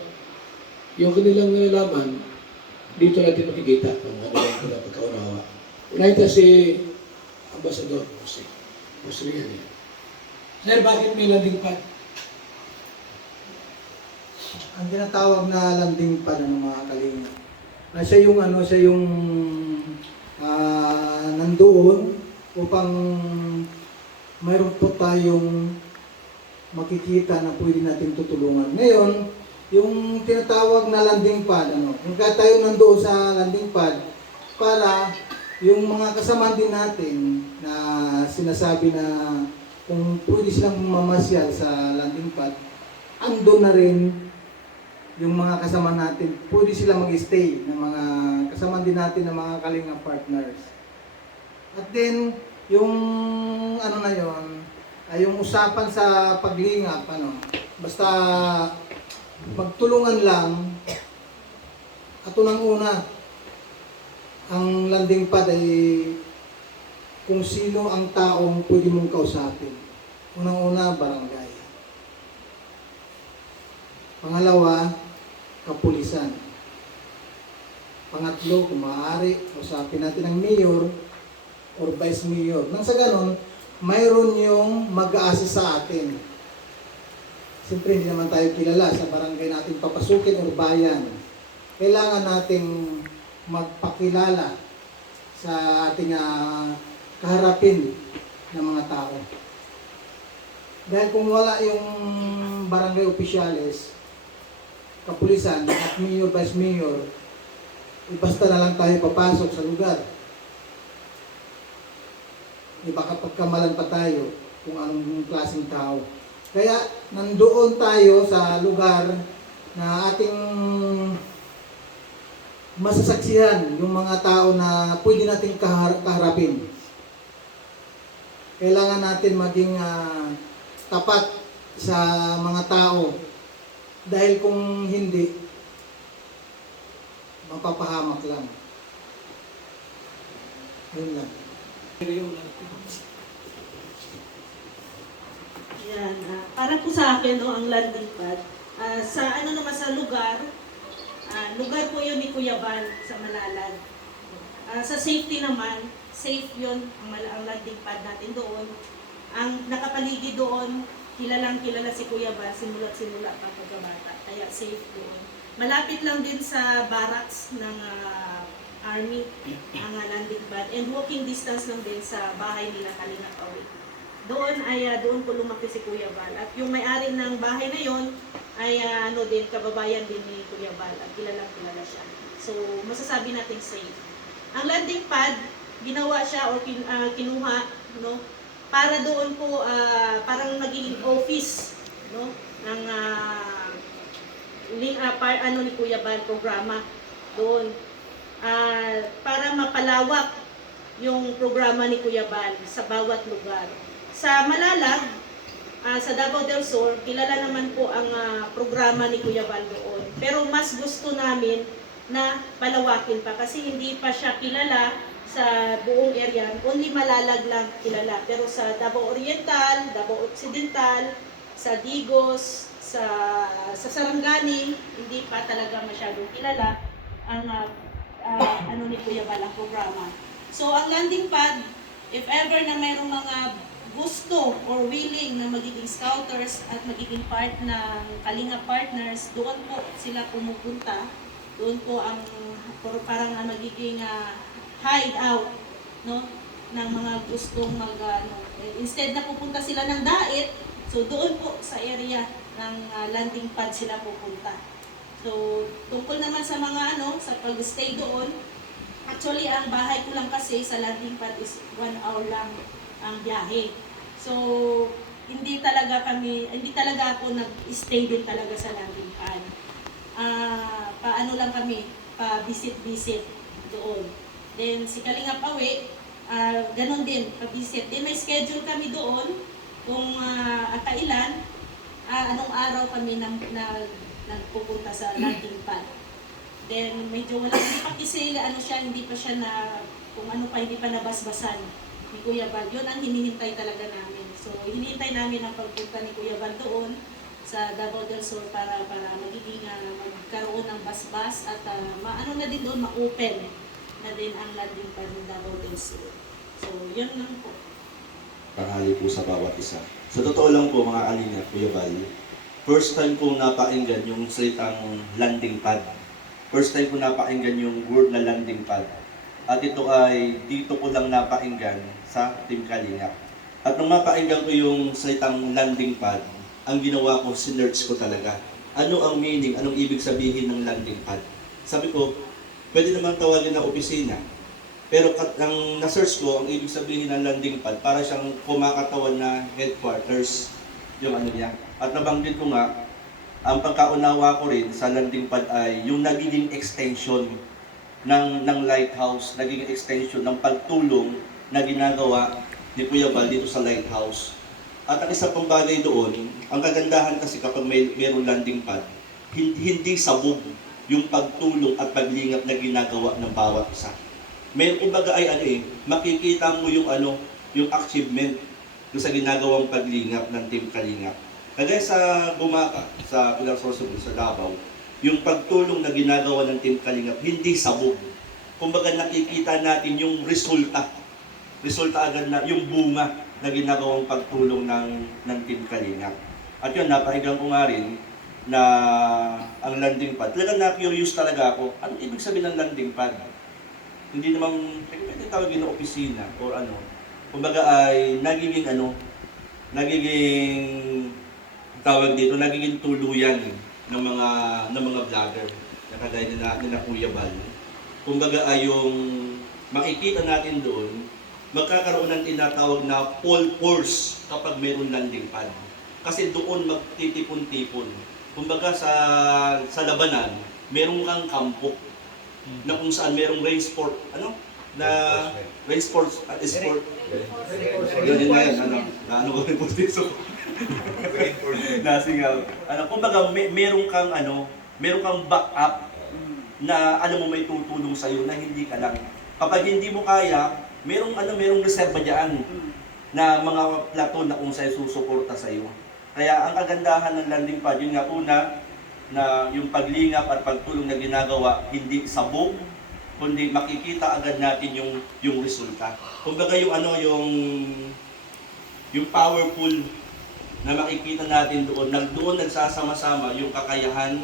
yung kanilang nalalaman, dito natin makikita kung ano yung pagkaunawa. Unahin tayo si Ambassador Jose. Jose yan. Sir, bakit may landing pad? Ang tinatawag na landing pad ng mga kalinga, na siya yung nandoon upang mayroon po tayong makikita na pwede natin tutulungan. Ngayon, yung tinatawag na landing pad, kung kaya tayo nandoon sa landing pad, para yung mga kasama din natin na sinasabi na kung pwede silang mamasyal sa landing pad, andun na rin yung mga kasama natin, pwede sila mag-stay ng mga kasama din natin ng mga kalinga partners. At then, yung na yon ay yung usapan sa paglingap, basta magtulungan lang. At unang-una, ang landing pad ay kung sino ang taong pwede mong kausapin. Unang-una, barangay. Pangalawa, kapulisan. Pangatlo, kung maaari, kausapin natin ang mayor or vice mayor. Nang sa ganon, mayroon yung mag-a-assist sa atin. Siyempre, hindi naman tayo kilala sa barangay natin papasukin o bayan. Kailangan nating magpakilala sa ating kaharapin ng mga tao. Dahil kung wala yung barangay opisyalis, kapulisan at mayor, vice mayor, basta na lang tayo papasok sa lugar. baka pagkamalan pa tayo kung anong klaseng tao. Kaya nandoon tayo sa lugar na ating masasaksihan yung mga tao na pwede nating kaharapin. Kailangan natin maging tapat sa mga tao dahil kung hindi, mapapahamak lang. Yun lang. Yan, para po sa akin, ang landing pad, sa sa lugar, lugar po yun ni Kuya Bal sa Malalag. Sa safety naman, safe yun ang landing pad natin doon. Ang nakapaligid doon, kilala si Kuya Bal, simula pa pagkabata, kaya safe doon. Malapit lang din sa barracks ng Army ang landing pad, and walking distance lang din sa bahay nila Kalinga Pawi. Doon po lumaki si Kuya Bal. At yung may-ari ng bahay na yon ay kababayan din ni Kuya Bal at kilala siya. So, masasabi natin safe. Ang landing pad, ginawa siya o kinuha, no, para doon po, parang magiging office, no, ng ni Kuya Bal, programa doon. Para mapalawak yung programa ni Kuya Bal sa bawat lugar. Sa Malalag, sa Davao del Sur, kilala naman po ang programa ni Kuya Bal doon. Pero mas gusto namin na palawakin pa kasi hindi pa siya kilala sa buong area. Only Malalag lang kilala. Pero sa Davao Oriental, Davao Occidental, sa Digos, sa Sarangani, hindi pa talaga masyadong kilala ang ni Kuya Bal ang programa. So, ang landing pad, if ever na mayroong mga gusto or willing na magiging scouters at magiging part ng Kalinga Partners, doon po sila pumupunta. Doon po ang parang magiging hideout, no, ng mga gustong instead na pupunta sila ng Dait, so doon po sa area ng landing pad sila pupunta. So, tungkol naman sa mga sa pag-stay doon, actually, ang bahay ko lang kasi sa landing pad is 1 hour lang ang biyahe. So, hindi talaga ako nag-stay din talaga sa landing pad. Paano lang kami, pa-visit doon. Then, si Kalinga Pawi, ganun din, pa-visit. Then, may schedule kami doon kung kailan, anong araw kami nagpupunta sa landing pad. Then, medyo hindi pa kasi, hindi pa siya hindi pa nabasbasan ni Kuya Bal. Yun ang hinihintay talaga namin. So, hinihintay namin ang pagpunta ni Kuya Bal doon sa Davao del Sur para magiging magkaroon ng basbas at na din doon, ma-open na din ang landing pad ng Davao del Sur. So, yun lang po. Panghali po sa bawat isa. Sa totoo lang po mga Kalinga, Kuya Bal, first time kong napakinggan yung salitang landing pad. First time ko napakinggan yung word na landing pad. At ito ay dito ko lang napakinggan sa Team Kalinga. At nung mapakinggan ko yung salitang landing pad, ang ginawa ko, sinerch ko talaga. Ano ang meaning, anong ibig sabihin ng landing pad? Sabi ko, pwede naman tawagin na opisina. Pero ang na-search ko, ang ibig sabihin ng landing pad, para siyang kumakatawan na headquarters, yung niya. At nabanggit ko nga, ang pagkaunawa ko rin sa landing pad ay yung nagiging extension ng lighthouse, nagiging extension ng pagtulong na ginagawa ni Kuya Bal dito sa lighthouse. At ang isa pang bagay doon, ang kagandahan kasi kapag mayroong landing pad, hindi sabog yung pagtulong at paglingap na ginagawa ng bawat isa. May kumbaga ay makikita mo yung achievement doon sa ginagawang paglingap ng Team Kalingap. Kaya sa Bumaka, sa Pilar Sorsogon, sa Davao, yung pagtulong na ginagawa ng Team Kalingap, hindi sabog. Kumbaga nakikita natin yung resulta agad na yung bunga na ginagawang pagtulong ng Team Kalingap. At yun, napakinggan ko nga rin na ang landing pad. Talagang na-curious talaga ako, ano ibig sabihin ng landing pad? Hindi naman, pwede tawagin na opisina or kumbaga ay nagiging tawag dito, nagiging tuluyan ng mga vlogger na kagaya nila Kuya Bal. Kumbaga ay yung makikita natin doon magkakaroon ng tinatawag na pole course kapag mayroon landing pad. Kasi doon magtitipon-tipon. Kumbaga sa labanan, meron kang kampo na kung saan merong rain sport, rain sports, sport. Yun na yan, ano ko yung pustiso. Nasingaw. Kumbaga meron kang backup na alam mo may tutulong sa iyo na hindi ka lang. Kapag hindi mo kaya, merong reserba diyan na mga platon na kung sa'yo susuporta sa iyo. Kaya ang kagandahan ng landing pad, yun nga una, na yung paglingap at pagtulong na ginagawa, hindi sabog, kundi makikita agad natin yung resulta. Kumbaga yung powerful na makikita natin doon nagsasama-sama yung kakayahan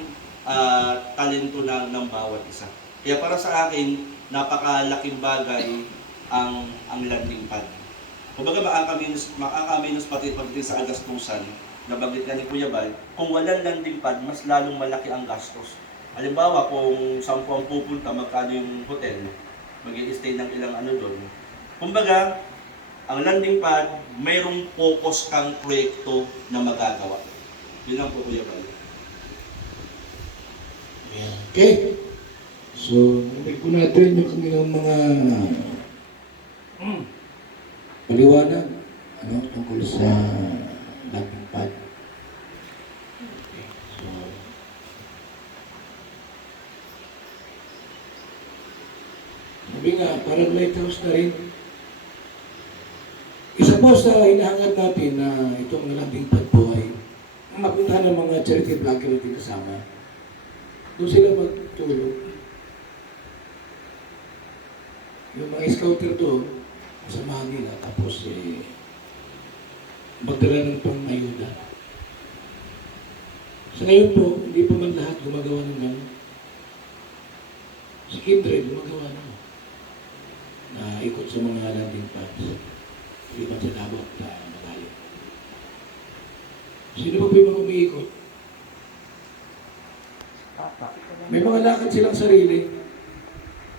at talento ng bawat isa. Kaya para sa akin, napakalaking bagay ang landing pad. Kumbaga makaka-minus pati sa gastusan. Nabanggit nga ni Kuya Bal, kung walang landing pad, mas lalong malaki ang gastos. Halimbawa, kung 10 ang pupunta, magkano yung hotel, mag-i-stay ng ilang doon. Kumbaga, ang landing pad, mayroong focus kang proyekto na magagawa. Yun lang po, Kuya Bal. Okay. So, nabig po natin yung kanilang mga paliwanag tungkol sa landing pad. Okay. So, sabi nga, parang lighthouse na rin. Isa po sa hinahangad natin na itong landing pad po ay mapuntahan ng mga charity vlogger natin kasama. Doon sila magtulog. Yung mga scouter doon, kasamahan nila, tapos magdala ng pang-ayuda. Sa ngayon po, hindi pa man lahat gumagawa ng gano'n. Si Kindred, gumagawa na. Na ikot sa mga landing pads. Lipat sa Davao at Malayo. Sino ba po yung mga umiikot? May mga lakad silang sarili.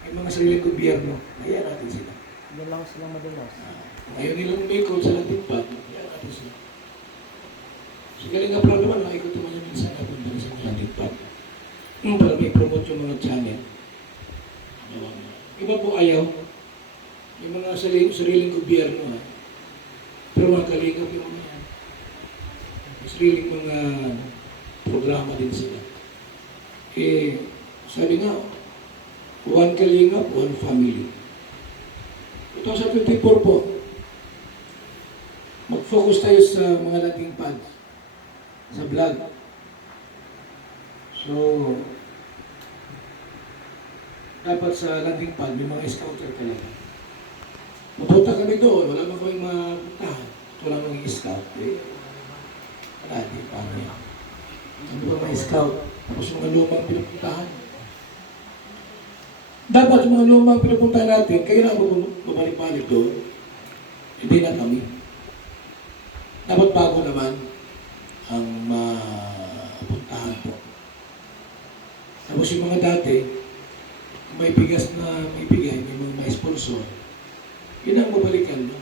May mga sariling gobyerno. Hayaan natin sila. Yan lang silang madalas. Ayaw nilang umikot sa landing pad. Hayaan natin sila. Si Kalinga Prab naman, nakikot naman yung minsan na punta sa landing pad. Para may promote yung mga channel. Iba po ayaw. Yung mga sariling gobyerno. Pero mga kalingap yung mga yan. Sariling mga programa din sila. Sabi nga, one kalingap, one family. 2024 po, mag-focus tayo sa mga landing pads, sa vlog. So, dapat sa landing pad, may mga scouter talaga. Mapunta kami doon, wala naman kaming mapuntahan. Wala maging scout. Wala, di paano yan. Ano ba may scout? Tapos mga lumang pinupuntahan. Dapat yung mga lumang pinupuntahan natin, kayo na bumalik-balik doon. Hindi na kami. Dapat bago naman ang mapuntahan po. Tapos yung mga dati, may bigas na may bigay, may mga sponsor, yun ang mabalikan mo.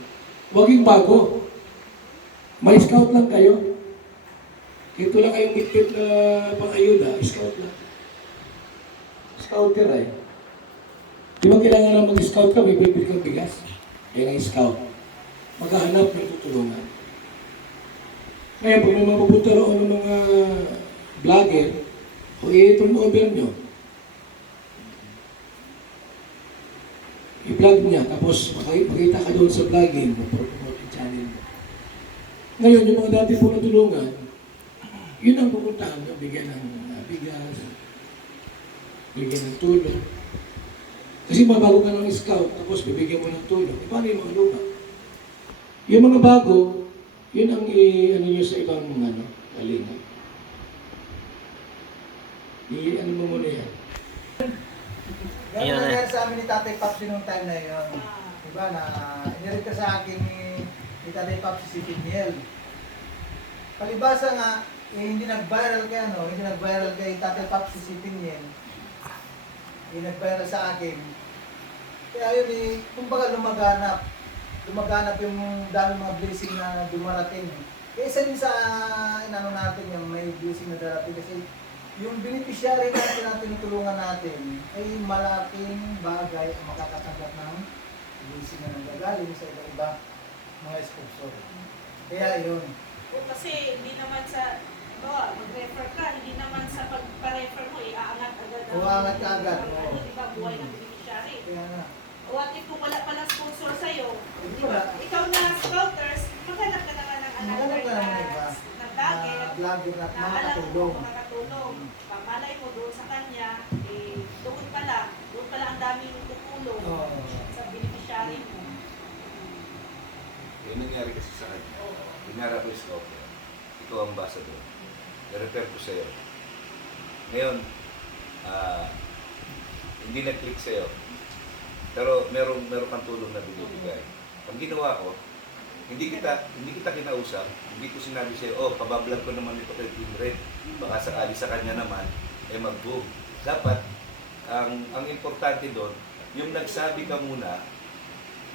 Huwag yung bago. May scout lang kayo. Ito lang kayong mitpit na pang-ayuda, scout lang. Scouter ay. Di ba kailangan na mag-scout ka, may bibig kang bigas? Kaya nga scout. Maghahanap ng tutulungan. Kaya pag may mapupunta roon ng mga vlogger, o i-turn over nyo. I-vlog niya, tapos makita ka doon sa vlogging, promote yung channel mo. Ngayon, yung mga dati po natulungan, yun ang pupuntahan nyo, bigyan ng bigas, bigyan ng tulong. Kasi mabago ka ng scout, tapos bibigyan mo ng tulong. E paano yung mga luma? Yung mga bago, yun ang nyo sa ibang kalinga. Ano mo muna yan? Ganun nangyari sa amin ni Tatay Paps nung time na yun. Diba na, inirit ka sa akin ni Tatay Paps si Piniel. Palibasa nga, hindi nag-viral kay Tatay Paps si Piniel. Hindi nag-viral sa akin. Kaya yun kumbaga lumaganap. gumaganap yung dami mga blessing na dumarating. Kaya isa din sa inano natin yung may blessing na darating kasi yung beneficiary natin na tinutulungan natin ay malaking bagay ang makakatanggap ng blessing na nanggagaling sa iba-iba mga sponsor. Kaya yun. O kasi hindi naman sa, mag-refer ka, hindi naman sa pagpa-refer mo, iaangat agad ang Uangat ka agad, ang oo. di ba, buhay ng beneficiary. Kaya na. O at if kung wala palang sponsor sa'yo, Hindi di ba, pala. ikaw na scouters, maghanap ka naman ng Maghanap ka naman ng iba. na vlogger, Vlogger na na alam mo makakatulong. makakatulong. Pamalay mo doon sa kanya, doon pala ang daming tutulong Oo. sa beneficiary mo. Yung nangyari kasi sa kanya, hinarap ko yung scope. Ikaw ang ambassador. I-refer ko sa'yo. Ngayon, hindi nag-click sa'yo. Pero meron kang tulong na binibigay. Ang ginawa ko, hindi kita kinausap, hindi ko sinabi sa'yo, pabablog ko naman ito kay Team Red. Baka sakali sa kanya naman, mag-boom. Dapat, ang importante doon, yung nagsabi ka muna,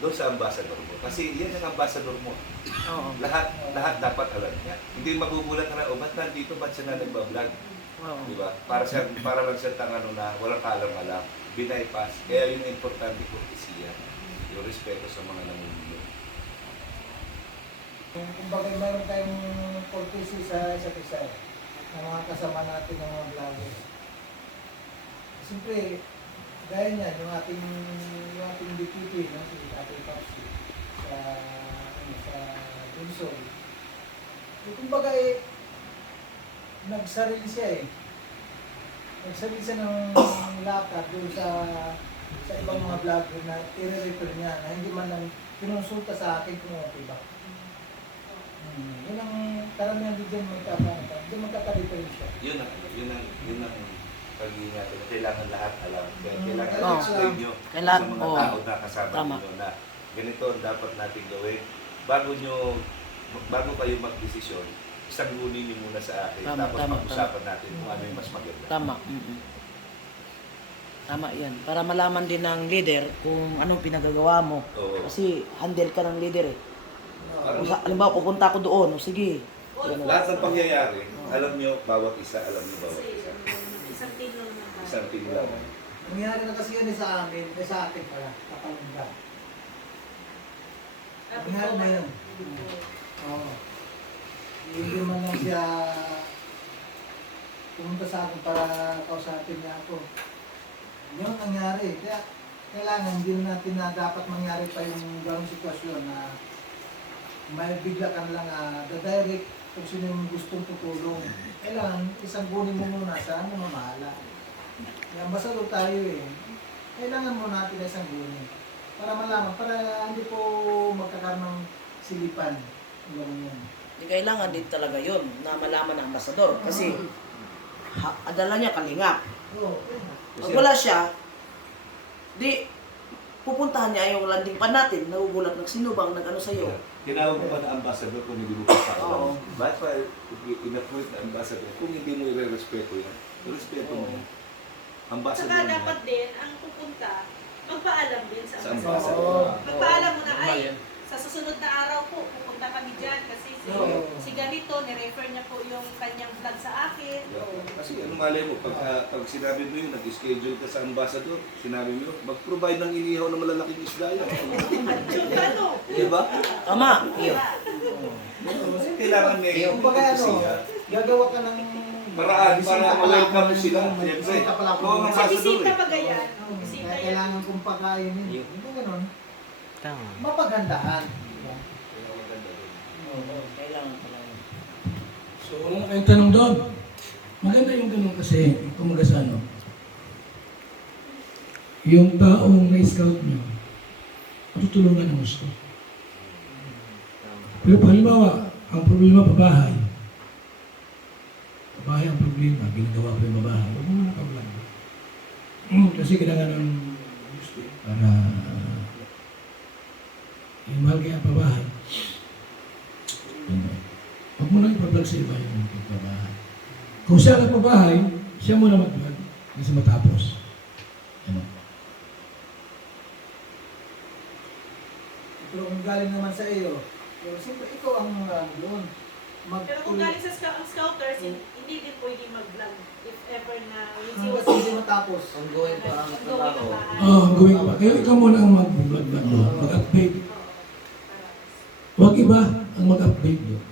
doon sa ambassador mo. Kasi yan ang ambassador mo. Oo. Lahat dapat alam niya. Hindi magugulat ka na, ba't nandito, ba't siya na nagbablog? Oo. Di ba? Para lang siya tangano na walang kalam-alam. Binaypass. Kaya yun ang importante ko siya. Yung respeto sa mga namumuno. Kumbaga mayroon tayong courtesy sa isa't isa ng mga kasama natin ng mga vloggers. Siyempre, gaya niyan, yung ating DPP, no, si Ate Papsi, sa Bunson. Kumbaga nagsarili siya Nagsarili siya ng lakad doon sa ibang mga vlogger na i-refer niya na hindi man lang kinonsulta sa akin kung okay ba. Yun ang karamihan din dyan magkaka-differensya. Yun ang pag-iingatan na kailangan lahat alam. Kaya kailangan Oo. explain nyo Kailangan, sa mga oo. tao na kasama Tama. nyo na ganito ang dapat natin gawin. Bago kayo mag-desisyon, isang gunin nyo muna sa akin. Tama, Tapos tama, pag-usapan natin kung ano yung mas maganda. Tama. Tama yan. Para malaman din ng leader kung anong pinagagawa mo. Oo. Kasi handle ka ng leader eh. Halimbawa, pupunta ako doon. Sige. Lahat ng pangyayari, alam nyo, bawat isa. Kasi isang team lang naman. Isang team lang. Nangyari na kasi yan sa amin, sa akin pala, kapalunda. Nangyari na yun. Oo. Hindi man lang siya pumunta sa akin para kausapin niya ako. Yun ang nangyari. Kaya kailangan din natin na dapat mangyari pa yung gano'ng sitwasyon na may bigla ka lang direct kung sino yung gustong tutulong. Kailangan isang kunin mo muna sa mamahala. Kaya ambassador tayo Kailangan mo natin na isang kunin. Para malaman, para hindi po magkakaroon ng silipan. Ganun yun. Hindi kailangan din talaga yun na malaman ng ambasador. Kasi adala niya kalingap. Oo. Pag wala siya, di pupuntahan niya yung landing pan natin. Nagugulat ng sino bang nag-ano sa'yo. Tinawag mo pa na ambassador kung hindi mo papawan. Oo. Bakit pa in-appoint na ambassador kung hindi mo i-respeto yan? I-respeto mo yan. Ambassador Saka mo yan. dapat din, ang pupunta, magpaalam din sa Sa ambassador. ambassador. Magpaalam mo na, sa susunod na araw po, pupunta kami dyan kasi si ganito, nirefer niya po yung kanyang vlog sa akin. Kasi ano malay mo, pag sinabi mo yun, nag-schedule ka sa ambassador, sinabi mo, mag-provide ng inihaw na malalaking isda yan. Ano? Di ba? Tama. Iyo. Kasi kailangan may Kumbaga gagawa ka ng paraan para ma-welcome mo sila. Bisita pala ako. Oo, ang Sa ambassador bisita eh. pa ganyan. Bisita Kaya yan. kailangan kong pakainin. Hindi ganun. Mapaghandaan. Kailangan pala yun. So wala na kayong tanong doon. Maganda yung ganun kasi, kumaga sa ano, yung taong na-scout nyo, matutulungan ng gusto. Pero halimbawa, ang problema pabahay. Pabahay ang problema, ginagawa ko yung babahay. Huwag mo na nakablan. Kasi kailangan ng gusto para yung mahal kaya pabahay. Huwag mo lang ipablog sa iba yung pabahay. Kung siya lang pabahay, siya muna mag-vlog kasi matapos. Ano? Pero kung galing naman sa iyo, siyempre ikaw ang doon. Pero kung galing sa scouters, hindi din pwede mag-vlog if ever na Hanggang hindi matapos. Ongoing pa ang trabaho. Gawin pa. Kaya ikaw muna ang mag-update. Huwag iba ang mag-update doon.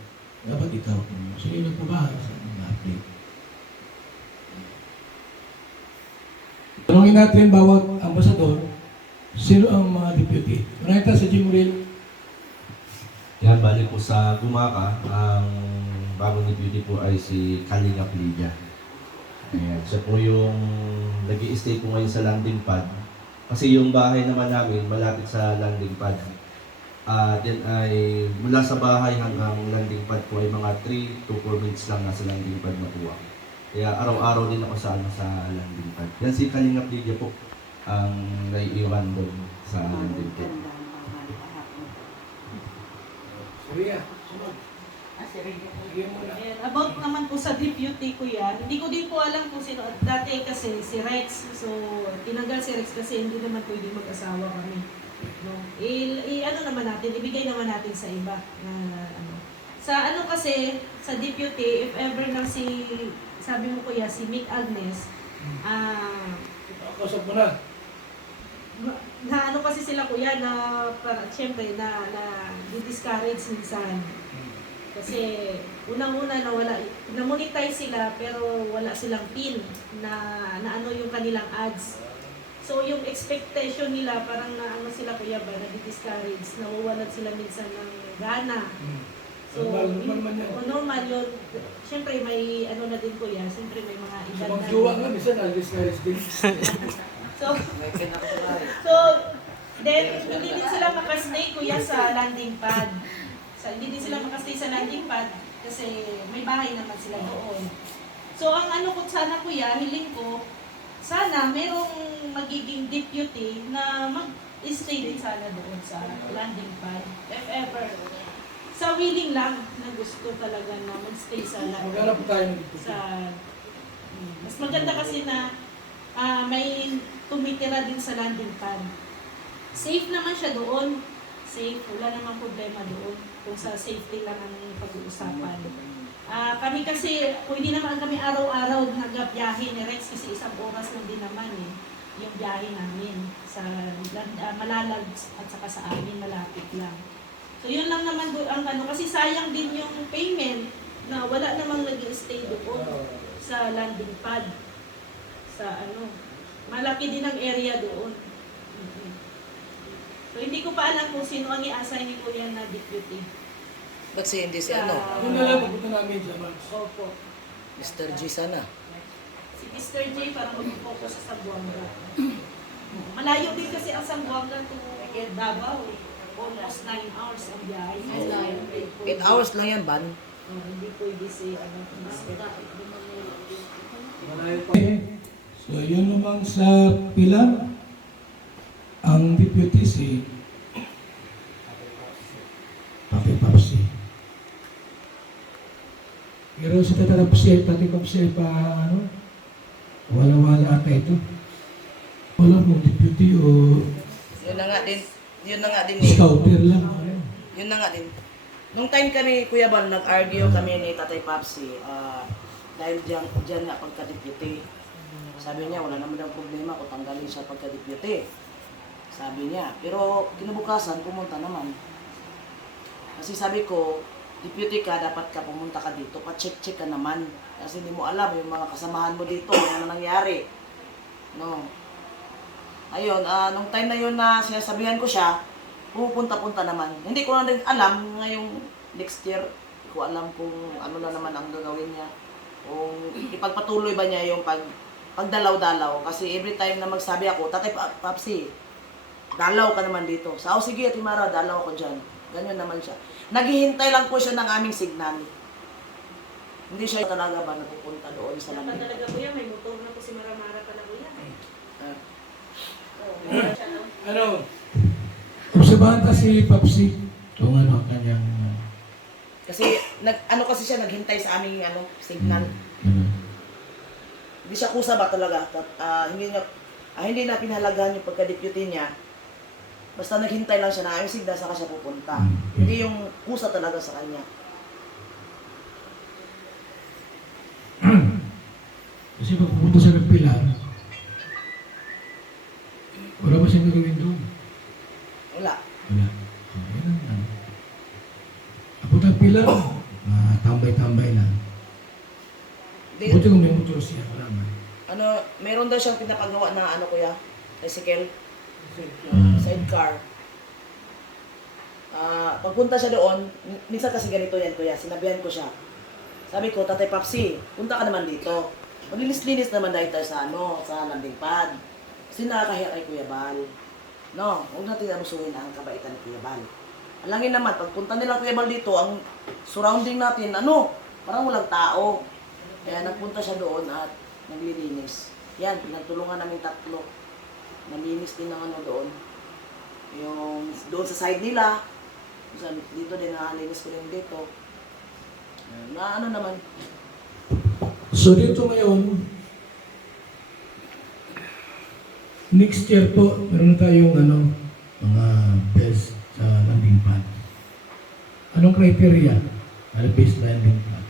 Dapat ikaw. Sino yung nagpabahay sa mag-update? Tanungin natin bawat ambasador, sino ang mga deputy? Unahin tayo sa Jimuril. Yan, bali po sa Gumaka, ang bagong deputy po ay si Kalinga Lydia. Ayan, siya po yung nag-i-stay po ngayon sa landing pad. Kasi yung bahay naman namin malapit sa landing pad. Then ay mula sa bahay hanggang landing pad po ay mga 3 to 4 minutes lang nasa landing pad na po ako. Kaya araw-araw din ako sa landing pad. Yan si Kalinga Lydia po ang naiiwan doon sa landing pad. Maria, sunod. Sige muna. Ayan, about naman po sa deputy ko yan, hindi ko din po alam kung sino. Dati kasi si Rex, so tinanggal si Rex kasi hindi naman pwede mag-asawa kami. No? Ano naman natin, ibigay naman natin sa iba. Ano. Sa ano kasi, sa deputy, if ever na sabi mo kuya, si Mick Agnes, Kausap mo na. na ano kasi sila kuya na para syempre na di-discourage minsan. Kasi unang-una na-monetize sila pero wala silang pin na ano yung kanilang ads. So yung expectation nila parang na ano sila kuya ba na di-discourage, nawawalan sila minsan ng gana. So normal yan. normal yun. Syempre may ano na din kuya, syempre may mga Sa edad mga na. jowa nga, minsan na-discourage din. So, then, hindi din sila makastay kuya sa landing pad. Hindi din sila makastay sa landing pad kasi may bahay naman sila doon. So, ang ano ko sana kuya, hiling ko, sana merong magiging deputy na mag-stay din sana doon sa landing pad. If ever. Sa willing lang na gusto talaga na mag-stay sa landing Maghanap tayo ng mas maganda kasi na may tumitira din sa landing pad. Safe naman siya doon. Safe, wala namang problema doon kung sa safety lang ang pag-uusapan. Kami kasi, pwede naman kami araw-araw nag-biyahe ni Rex kasi 1 oras lang din naman yung biyahe namin sa Malalag at saka sa amin, malapit lang. So yun lang naman ang ano, kasi sayang din yung payment na wala namang nag-stay doon sa landing pad. Sa ano, malaki din ang area doon. So hindi ko pa alam kung sino ang i-assign ni Kuya na deputy. Ba't si hindi si ano? Yun na lang, pupunta namin sa Mars. Opo. Mr. G sana. Si Mr. J parang mag-focus sa Sambuanga. Malayo din kasi ang Sambuanga to Davao. Almost 9 hours ang biyahe. 8 hours lang yan, Ban. Hindi pwede si Mr. So, yun naman sa Pilar, ang deputy si Pati Papsi. Pero sa Tatarapsi, Pati Papsi pa, wala-wala ata ito. Wala mong deputy o Yun na nga din. scouter lang. Yun na nga din. Nung time kami, Kuya Bal, nag-argue kami ni Tatay Papsi dahil dyan nga pagka-deputy. Sabi niya, wala naman ang problema kung tanggalin siya pagka-deputy. Sabi niya. Pero kinabukasan, pumunta naman. Kasi sabi ko, deputy ka, dapat ka pumunta ka dito, pa-check-check ka naman. Kasi hindi mo alam yung mga kasamahan mo dito, ano nangyari. No. Ayun, nung time na yun na sinasabihan ko siya, pupunta-punta naman. Hindi ko na rin alam ngayong next year, hindi ko alam kung ano na naman ang gagawin niya. Kung ipagpatuloy ba niya yung pagdalaw-dalaw. Kasi every time na magsabi ako, Tatay Papsi, dalaw ka naman dito. So, sige, Ate Mara, dalaw ako dyan. Ganyan naman siya. Naghihintay lang po siya ng aming signal. Hindi siya talaga ba napupunta doon sa Dapat lamig. talaga kuya, may motor na po si Maramara pala kuya. Ano? Obserbahan ka si Papsi kung ano ang kanyang Kasi kasi siya naghintay sa aming signal. Hindi siya kusa ba talaga? Hindi na pinahalagaan yung pagka-deputy niya. Basta naghintay lang siya na ayun sigda saka siya pupunta. Hindi yung kusa talaga sa kanya. Kasi pag pupunta sa Pilar, wala ba siyang gagawin doon? Wala. Wala. Ayun lang. Papunta sa Pilar, tambay-tambay lang. Di, Buti kung may motor siya, wala man. meron daw siyang pinapagawa na kuya, tricycle, sidecar. Pagpunta siya doon, minsan kasi ganito yan kuya, sinabihan ko siya. Sabi ko, Tatay Papsi, punta ka naman dito. Maglinis-linis naman dahil tayo sa sa landing pad. Kasi nakakahiya kay Kuya Bal. No, huwag natin abusuhin ang kabaitan ni Kuya Bal. Alangin naman, pagpunta nila Kuya Bal dito, ang surrounding natin, parang walang tao. Kaya nagpunta siya doon at naglilinis. Yan, pinagtulungan namin tatlo. Nalinis din ng doon. Yung doon sa side nila, dito din nakalinis ko rin dito. Naman. So dito ngayon, next year po, meron na tayong mga best landing pad. Anong criteria? Best landing pad.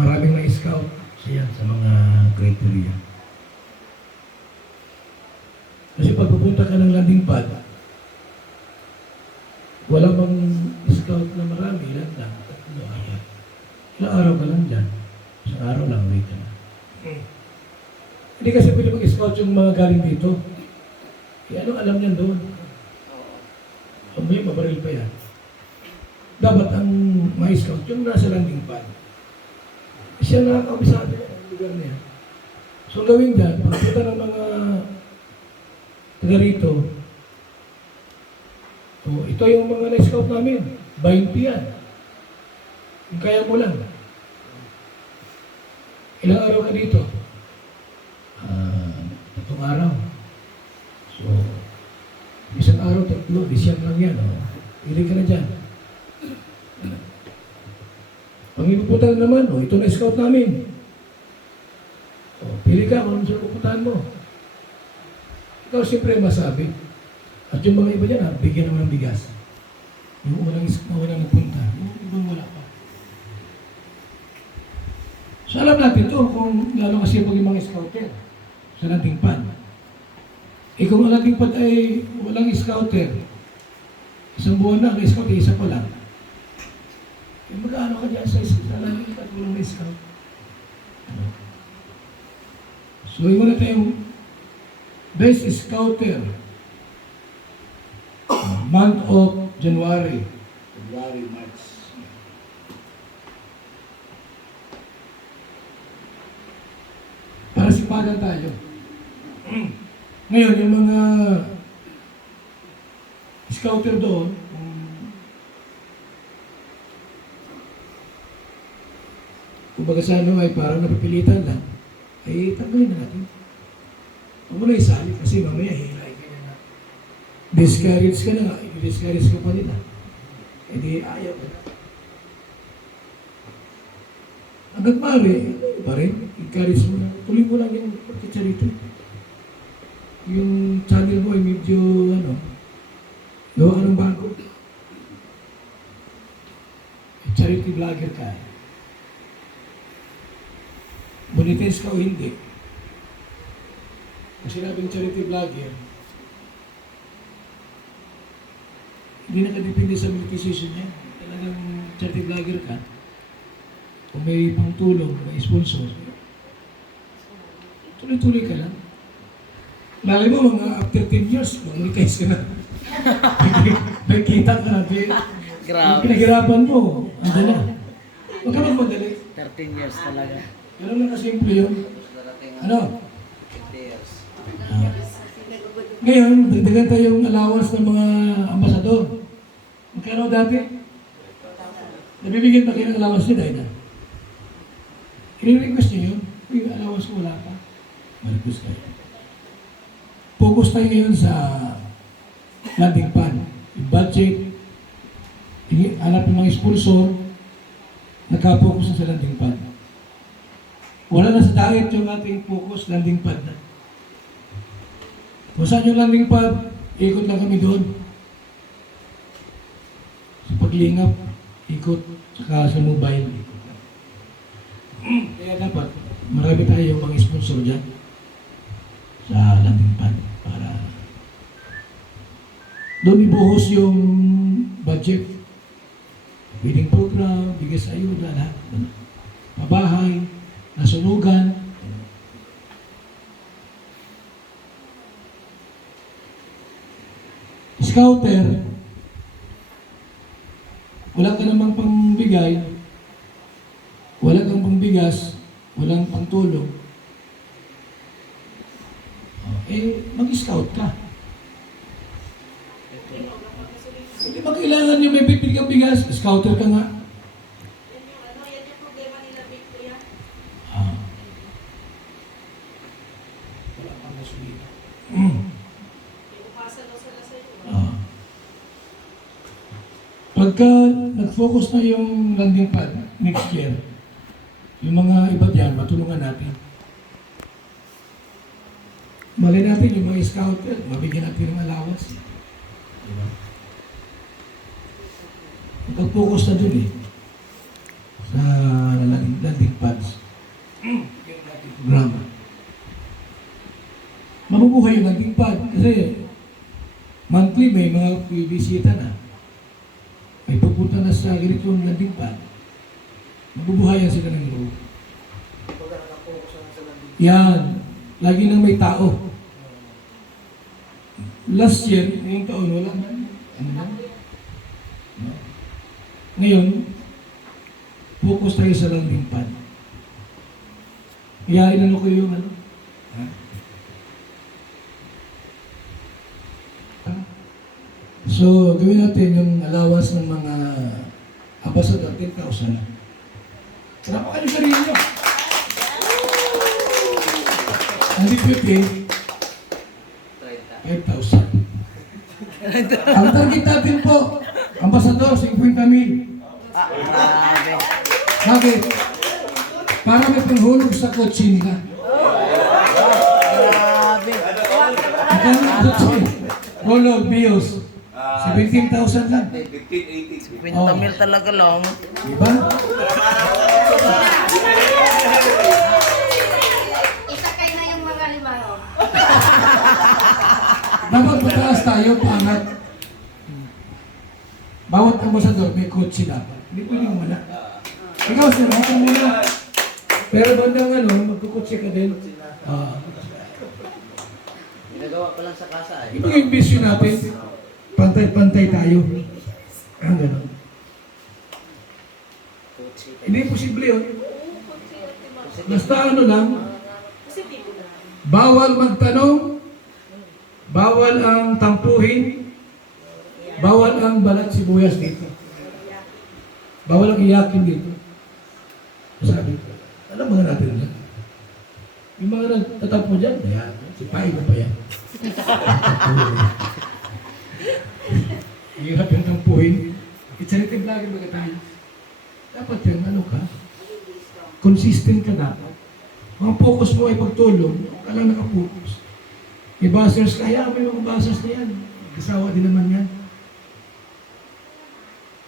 Maraming na-scout siya sa mga criteria. Kasi pag pupunta ka ng landing pad, wala bang scout na marami, ilan lang, tatlo, ayan. Ilang araw ka lang dyan. Isang araw lang, wait ka na. Hindi kasi pwede mag-scout yung mga galing dito. Kaya anong alam niyan doon? May mabaril pa yan. Dapat ang mga scout yung nasa landing pad. Siya nakakabisado ang lugar niya. So gawin dyan, pagpunta ng mga taga rito, ito yung mga na-scout namin. 20 yan. Kung kaya mo lang. Ilang araw ka dito? 3 araw. So, isang araw, 3, disyam lang yan. Pili ka na dyan. Pag ipupunta na naman, ito na scout namin. Pili ka kung saan pupuntahan mo. Ikaw siyempre masabi. At yung mga iba dyan, bigyan naman ng bigas. Yung unang nagpunta, yung ibang wala pa. So alam natin ito kung lalo kasi pag yung mga scouter sa landing pad. Kung ang landing pad ay walang scouter, isang buwan na, ang scouter, isa pa lang. Mag-ano ka dyan sa landing pad, walang scout. So yung na tayong best scouter, month of January, March. Para sipagan tayo. Ngayon, yung mga scouter doon, kumbaga sa ay parang napipilitan lang, ay tanggalin na natin. Huwag mo na isali kasi mamaya hilahin ka na. Discourage ka na nga, i-discourage ka pa nila. E di ayaw ka na. Hanggang maaari, pa rin, encourage mo na. Tuloy mo lang yung pagkicharito. Yung channel mo ay medyo, gawa ka ng bago. Charity vlogger ka. Monetize ka o hindi. Kung sinabing charity vlogger, hindi nakadepende sa monetization niya. Talagang charity vlogger ka. Kung may pangtulong, may sponsor, tuloy-tuloy ka lang. Lalo mo, mga after 10 years, monetize ka na. May kita ka na. Grabe. Pinaghirapan mo, ando na. Huwag ka magmadali. 13 years talaga. Ganun lang kasimple yun. Ngayon, dagdagan tayong allowance ng mga ambasador. Magkano dati? Nabibigyan pa kayo ng allowance niya dahil na. I-request niyo yun. Yung allowance ko wala pa. Ma-request kayo. Focus tayo ngayon sa landing pad. Yung budget, hanap ng mga sponsor, nagka-focus na sa landing pad. Wala na sa diet yung ating focus, landing pad na. Kung saan yung landing pad, ikot lang kami doon. Sa paglingap, ikot, saka sa mobile, ikot lang. Kaya dapat, marami tayong mga sponsor dyan sa landing pad para doon ibuhos yung budget. Feeding program, bigay sa ayuda, lahat. Pabahay, nasunugan. Scouter, wala ka namang pangbigay, wala kang pangbigas, walang pangtulong, mag-scout ka. Hindi ba kailangan yung may bibig kang bigas? Scouter ka nga. Yan yung problema nila, Victoria. Wala pang gasolina. Umasa daw sila sa iyo. Pagka nag-focus na yung landing pad next year, yung mga iba dyan, matulungan natin. Mali natin yung mga scouter, mabigyan natin ng allowance. Diba? Pag-focus na dun sa landing pads. Yung ating programa. Mabubuhay yung landing pad kasi monthly may mga bibisita na. May pupunta na sa ganitong landing pad. Mabubuhayan sila ng loob. Yan. Lagi nang may tao. Last year, ngayong taon, wala na. Ano na? Ngayon, focus tayo sa landing pad. Kaya inano ko yung ano? So, gawin natin yung allowance ng mga ambassador, 10,000. Sarap ka yung sarili nyo. Ang deputy, 5,000. Ang target natin po, ambassador, 50,000. Bakit? Para may panghulog sa kotse nila. Ang kotse, Rollo, Bios, 17,000 lang. 50,000 talaga lang. Diba? Isakay na yung mga limang. Dapat mataas tayo, pangat. Bawat ambasador may kotse dapat. Hindi pwedeng wala. Ikaw, sir, haka muna. Pero bandang magkukotse ka din. Ginagawa pa lang sa kasa eh. Ito yung vision natin. Pantay-pantay tayo. Ang gano'n. Hindi posible yun. Basta ano lang, bawal magtanong, bawal ang tampuhin, bawal ang balat sibuyas dito. Bawal ang iyakin dito. Sabi ko, alam mga natin yan. Yung mga nagtatampo dyan, ayan, si Pai mo pa yan. Hirap yung tampuhin. It's-a-little vlogger baga tayo. Dapat yung ano ka, consistent ka dapat. Ang focus mo ay pagtulong, ka lang nakapokus. May buzzers ka, hayaan mo yung mga buzzers na yan. Kasawa din naman yan.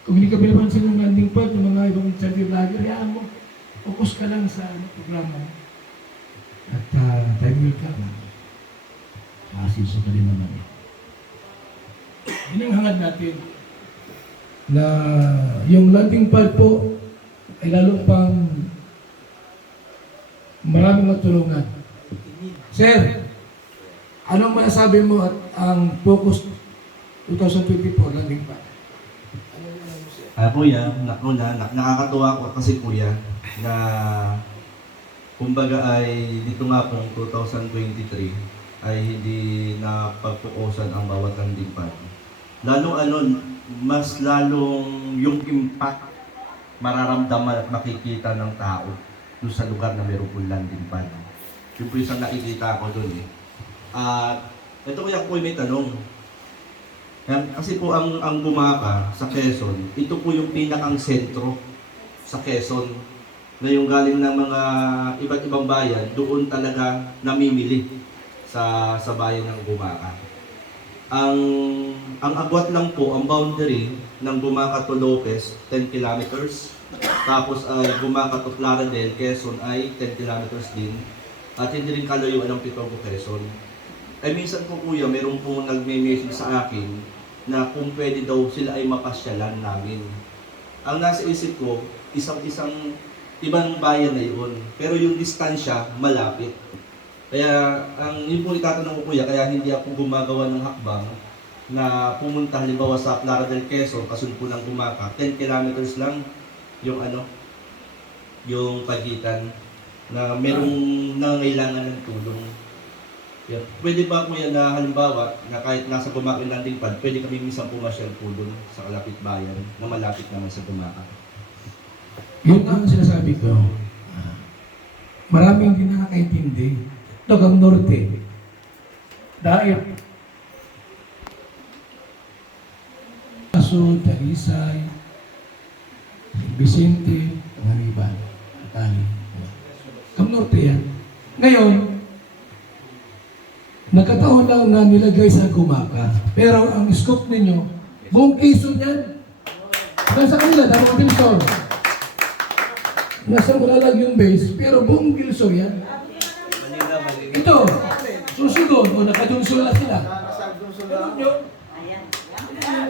Kung hindi ka pinapansin ng landing pad, ng mga ibang charity vlogger, hayaan mo. Focus ka lang sa programa mo. At time will come. Asiso ka din naman. Yun ang hangad natin na yung landing pad po ay lalo pang maraming matulungan. Sir, anong masasabi mo at ang focus 2024 landing pad? Kuya, nakakatuwa ko kasi kuya na kumbaga ay dito nga pong 2023 ay hindi na pagpukusan ang bawat landing pad. Mas lalong yung impact mararamdaman at makikita ng tao doon sa lugar na meron pong landing pad. Yung po isang nakikita ko doon eh. At ito kuya po may tanong. Kasi po ang Bumaka sa Quezon, ito po yung pinakang sentro sa Quezon na yung galing ng mga iba't ibang bayan, doon talaga namimili sa bayan ng Bumaka. ang agwat lang po, ang boundary ng Gumaca to Lopez, 10 kilometers. Tapos ay Gumaca to Plaridel, Quezon ay 10 kilometers din. At hindi rin kalayuan ng Pitogo, Quezon. Ay minsan po kuya, meron po nagme-message sa akin na kung pwede daw sila ay mapasyalan namin. Ang nasa isip ko, isang ibang bayan na yun. Pero yung distansya, malapit. Kaya, yun po itatanong ko kuya, kaya hindi ako gumagawa ng hakbang na pumunta halimbawa sa Plaridel, Quezon, kasunod po ng Gumaca. 10 kilometers lang yung pagitan na merong nangangailangan ng tulong. Yeah. Pwede ba kuya na halimbawa na kahit nasa Gumaca landing pad, pwede kami minsan pumasyal po doon sa kalapit bayan na malapit naman sa Gumaca? Yun ang sinasabi ko. Maraming hindi nakakaintindi. Tagang Norte. Dahil Aso, Talisay, Vicente, Tanganiban, Atali. Tagang Norte yan. Ngayon, nagkataon lang na nilagay sa Gumaca. Pero ang scope ninyo, buong Quezon yan. Nasa kanila, Davao del Sur. Nasa Malalag yung base, pero buong Gilsor yan. Ito, susunod, o nakadunsol na sila.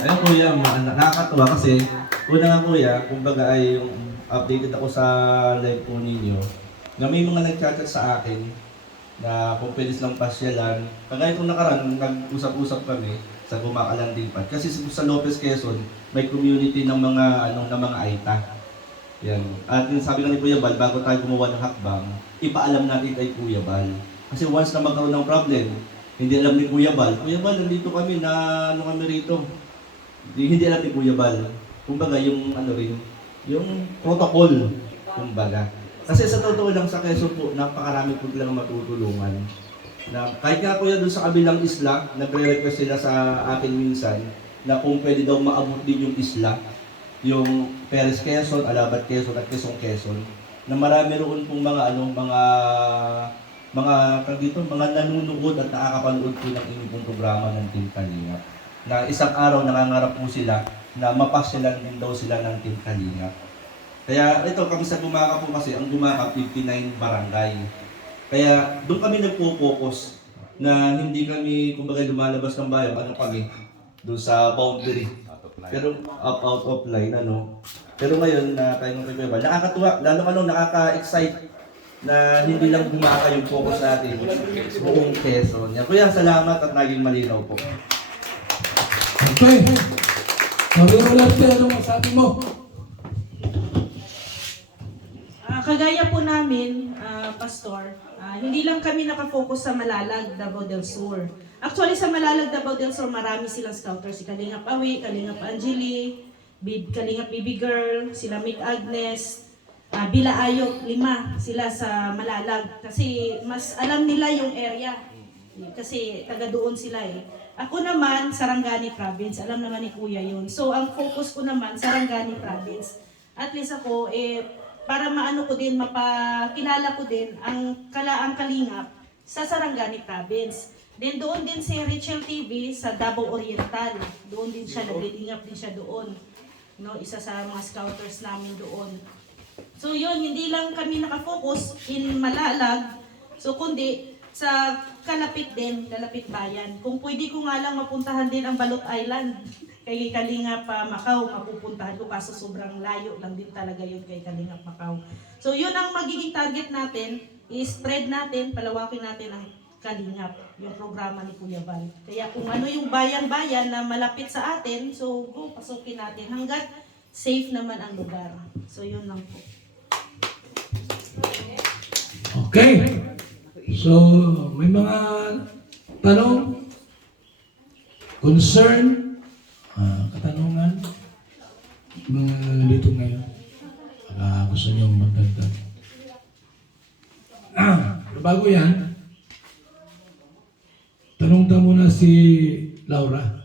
Ayun kuya, nakakatuwa kasi una nga kuya, kumbaga ay yung updated ako sa live po ninyo na may mga nag-chat sa akin na kung pwede silang pasyalan. Kagaya itong nakaraan, nag-usap-usap kami sa Gumaca landing pad. Kasi sa Lopez, Quezon, may community ng mga ng mga Aita. Yan. At yung sabi nga ni Kuya Bal, bago tayo gumawa ng hakbang, ipaalam natin kay Kuya Bal. Kasi once na magkaroon ng problem, hindi alam ni Kuya Bal, nandito kami na kami rito. Hindi alam ni Kuya Bal. Kumbaga yung yung protocol, kumbaga. Kasi sa totoo lang sa Quezon po, napakarami po lang matutulungan. Na kahit nga kuya doon sa kabilang isla, nagre-request sila sa akin minsan na kung pwede daw maabot din yung isla, yung Perez Quezon, Alabat Quezon at Quezon Quezon, na marami roon pong mga mga nanunood at nakakapanood po ng inyong pong programa ng Team Kalingap. Na isang araw nangangarap po sila na mapasyalan din daw sila ng Team Kalingap. Kaya ito kami sa Gumaca po kasi, ang Gumaca 59 barangay. Kaya doon kami nagpo-focus na hindi kami kumbaga lumalabas ng bayan, kami doon sa boundary. Pero out of line Pero ngayon na tayo ng Kuya Bal, nakakatuwa, lalo nakaka-excite na hindi lang Gumaca yung focus natin, buong Quezon. Yan. Kuya, salamat at naging malinaw po. Okay. Anong masabi mo? Kagaya po namin, Pastor, hindi lang kami nakafocus sa Malalag, Davao del Sur. Actually, sa Malalag, Davao del Sur, marami silang scouters. Si Kalingap Awi, Kalingap Angeli, Kalingap Baby Girl, sila Mick Agnes, Bila Ayok, 5 sila sa Malalag. Kasi mas alam nila yung area. Kasi taga doon sila eh. Ako naman, Sarangani Province. Alam naman ni Kuya yun. So, ang focus ko naman, Sarangani Province. At least ako, para maano ko din, mapakilala ko din ang Kalingap sa Sarangani Province. Then doon din si Rachel TV sa Davao Oriental. Doon din siya, naglilingap din siya doon. Isa sa mga scouters namin doon. So yun, hindi lang kami nakafocus in Malalag, so kundi sa kalapit bayan. Kung pwede ko nga lang mapuntahan din ang Balot Island. Kay Kalingap Macau, mapupuntahan ko kaso sobrang layo lang din talaga yun kay Kalingap Macau. So yun ang magiging target natin, i-spread natin, palawakin natin ang Kalingap, yung programa ni Kuya Bal. Kaya kung ano yung bayan-bayan na malapit sa atin, so go, pasukin natin hanggat safe naman ang lugar. So yun lang po. Okay. So, may mga tanong, concern, katanungan, mga nandito ngayon. Gusto niyo magdagdag. Bago yan, tanong muna si Laura.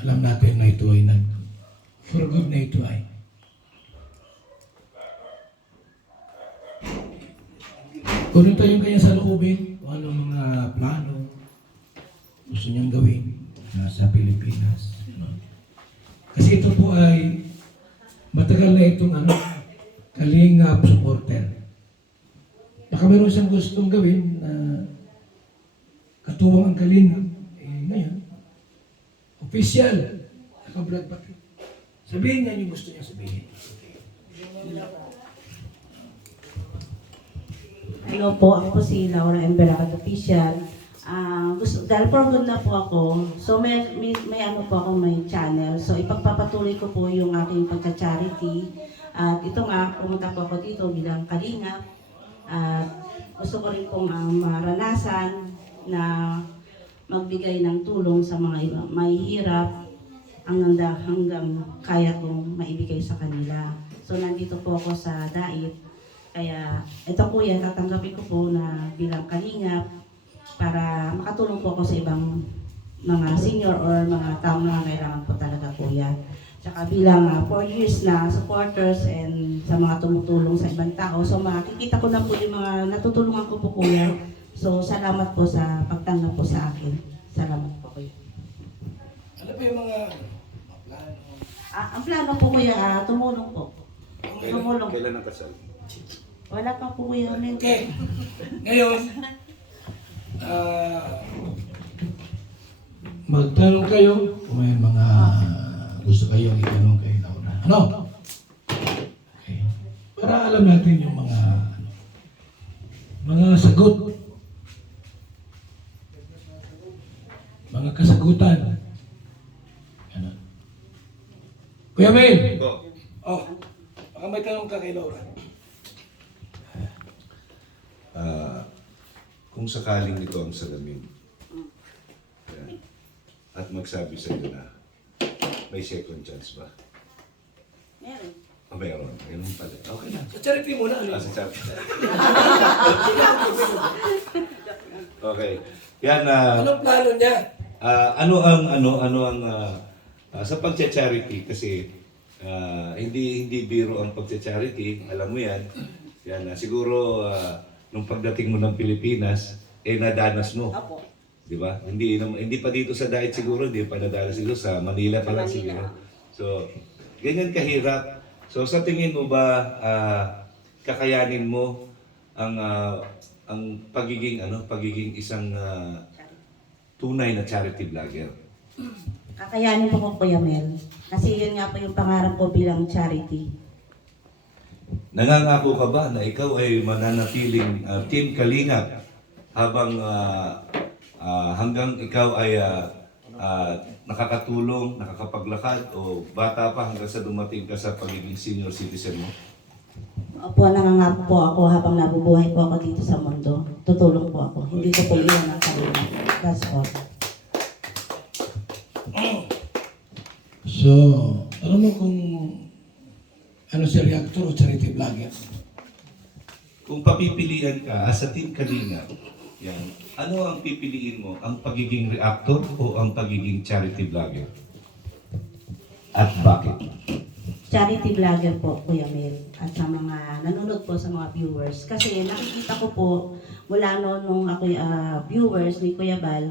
Alam natin na ito ay for good na ito ay. Kung ito yung kanya sa loobin, kung anong mga plano, gusto niyang gawin sa Pilipinas. Kasi ito po ay matagal na itong Kalingap supporter. Baka meron siyang gustong gawin na katuwang ang Kalingap. Ngayon, official, naka-vlog pati. Sabihin niya yung gusto niya sabihin. Hello po, ako po si Laura Emberacad Official. Dahil program na po ako, so may ano po ako, may channel. So ipagpapatuloy ko po yung aking pagcha-charity. At ito nga, pumunta po ako dito bilang kalingap. At gusto ko rin pong maranasan na magbigay ng tulong sa mga mahihirap hanggang kaya kong maibigay sa kanila. So nandito po ako sa DAIT. Kaya ito po yan, tatanggapin ko po na bilang kalingap para makatulong po ako sa ibang mga senior or mga taong nangangailangan po talaga po yan. Tsaka bilang 4 years na supporters and sa mga tumutulong sa ibang tao. So makikita ko na po yung mga natutulungan ko po kuya. So salamat po sa pagtanggap po sa akin. Salamat po kuya. Ano pa yung mga plano? Ang plano po kuya, tumulong po. Tumulong. Kailan ang kasal? Wala pa po kuya. Okay. Ngayon, magtanong kayo kung may mga gusto kayong itanong kay Laura. Ano? Okay. Para alam natin yung mga sagot. Mga kasagutan. Ano? Kuya Mel! Oh, baka may tanong ka kay Laura. Kung sakaling ito ang salamin at magsabi sa iyo na may second chance ba? Meron. Meron. Meron pala. Okay na. Sa charity mo na. Sa charity. Okay. Yan. Anong plano niya? Sa pagcha-charity kasi hindi biro ang pagcha-charity, alam mo yan. Yan siguro nung pagdating mo ng Pilipinas nadanas mo. Opo. Di ba? Hindi pa dito sa DAIT siguro, hindi pa nadanas siguro sa Manila pa lang siguro. So, ganyan kahirap. So sa tingin mo ba kakayanin mo ang pagiging isang tunay na charity vlogger? Kakayanin po ko Kuya Mel. Kasi yun nga po yung pangarap ko bilang charity. Nangangako ka ba na ikaw ay mananatiling Team Kalingap habang hanggang ikaw ay nakakatulong, nakakapaglakad o bata pa hanggang sa dumating ka sa pagiging senior citizen mo? Opo, nangangako po ako habang nabubuhay po ako dito sa mundo. Tutulong po ako. Hindi ko po iwan ang Kalingap. That's all. So, alam mo kung ano si reactor o charity vlogger? Kung papipilian ka sa Team Kalingap, yan, ano ang pipiliin mo? Ang pagiging reactor o ang pagiging charity vlogger? At bakit? Charity vlogger po, Kuya Mel. At sa mga nanonood po sa mga viewers. Kasi nakikita ko po, mula nung ako viewers ni Kuya Bal,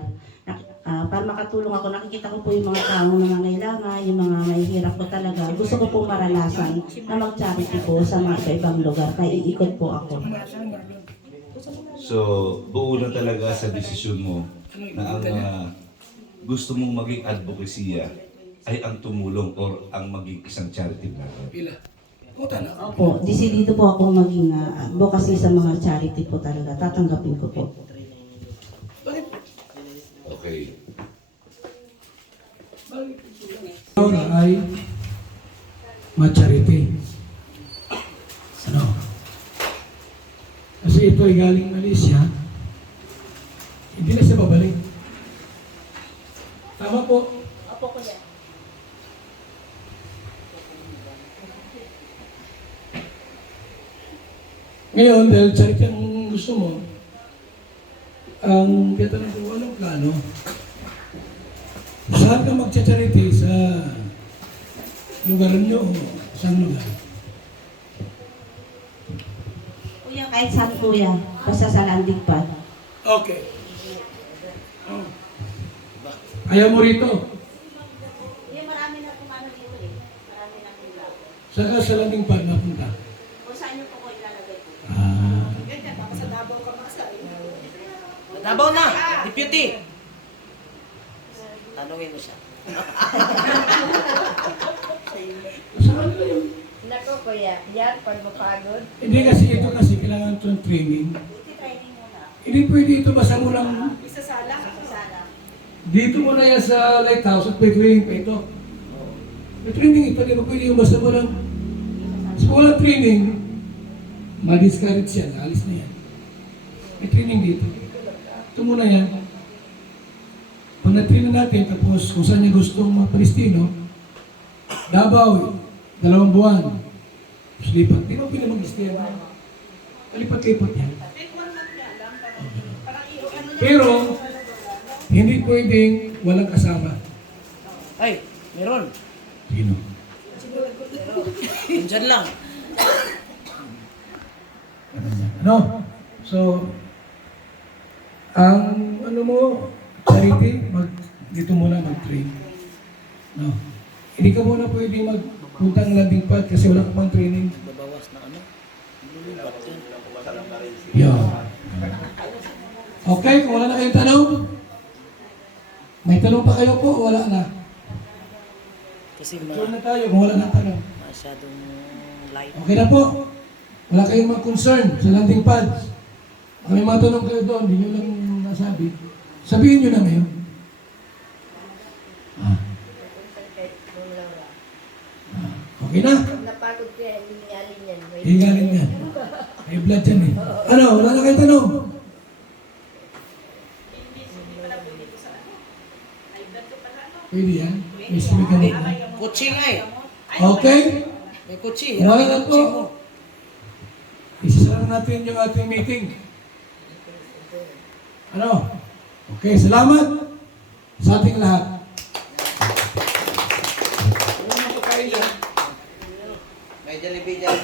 para makatulong ako, nakikita ko po yung mga taong nangangailangan, yung mga mahihirap po talaga. Gusto ko po maranasan na mag-charity po sa mga ibang lugar. Kaya iikot po ako. So, buo na talaga sa desisyon mo na ang gusto mong maging advokasya ay ang tumulong or ang maging isang charity vlogger. Pila? Opo, dito po ako maging advocacy sa mga charity po talaga. Tatanggapin ko po. Okay. Laura ay ma-charity. Ano? Kasi ito ay galing Malaysia, hindi na siya babalik. Tama po. Opo, Kuya. Ngayon, dahil charity ang gusto mo, ang tatanong ko, anong plano? Saan ka magcha-charity sa lugar nyo o saan lugar? Kuya, kahit saan Kuya. Basta sa landing pad. Okay. Ayaw mo rito. Marami na kumano dito eh. Marami na kumano. Saka sa landing pad napunta. Kung saan niyo po ko ilalagay po. Ganyan, baka sa Davao ka masay. Davao na, deputy. Tanungin mo siya. Sa kanila yun. Nako kuya, yan, pag mapagod. Hindi kasi ito kasi kailangan ito ng training. Training muna. Hindi pwede ito basta mo lang. Isasala. Dito muna yan sa lighthouse at may training pa ito. May training ito, di ba pwede yung basta mo lang. Sa walang training, ma-discourage yan, alis na yan. May training dito. Ito muna yan. Pag na-train na natin, tapos kung saan niya gustong mga Palestino, Davao, 2 buwan. Tapos lipat. Di ba pwede mag-stay yan? Palipat-lipat yan. Pero, hindi pwedeng walang kasama. Ay, meron. Sino? Diyan lang. Ano? So, ang ano mo, charity, dito muna mag-train. No. Hindi ka muna pwede magpunta ng landing pad kasi wala ka pang training. Babawas na ano? Yeah. Okay, kung wala na kayong tanong, may tanong pa kayo po o wala na? Kasi Sure na tayo kung wala na tanong. masyadong light. Okay na po. Wala kayong mga concern sa landing pads. Kung may mga tanong kayo doon, hindi nyo lang nasabi. Sabihin nyo na ngayon. Okay na? Napagod ko yan, hiningalin yan. Hihingalin yan. May blood yan eh. Ano? Wala na kayong tanong? Pwede yan. May sumig ka na. Kutsing ay. Okay? May kutsi. Kung wala na Kutsi mo. po, isasara natin yung ating meeting. Ano? Okay, salamat sa ating lahat. May Jollibee dyan.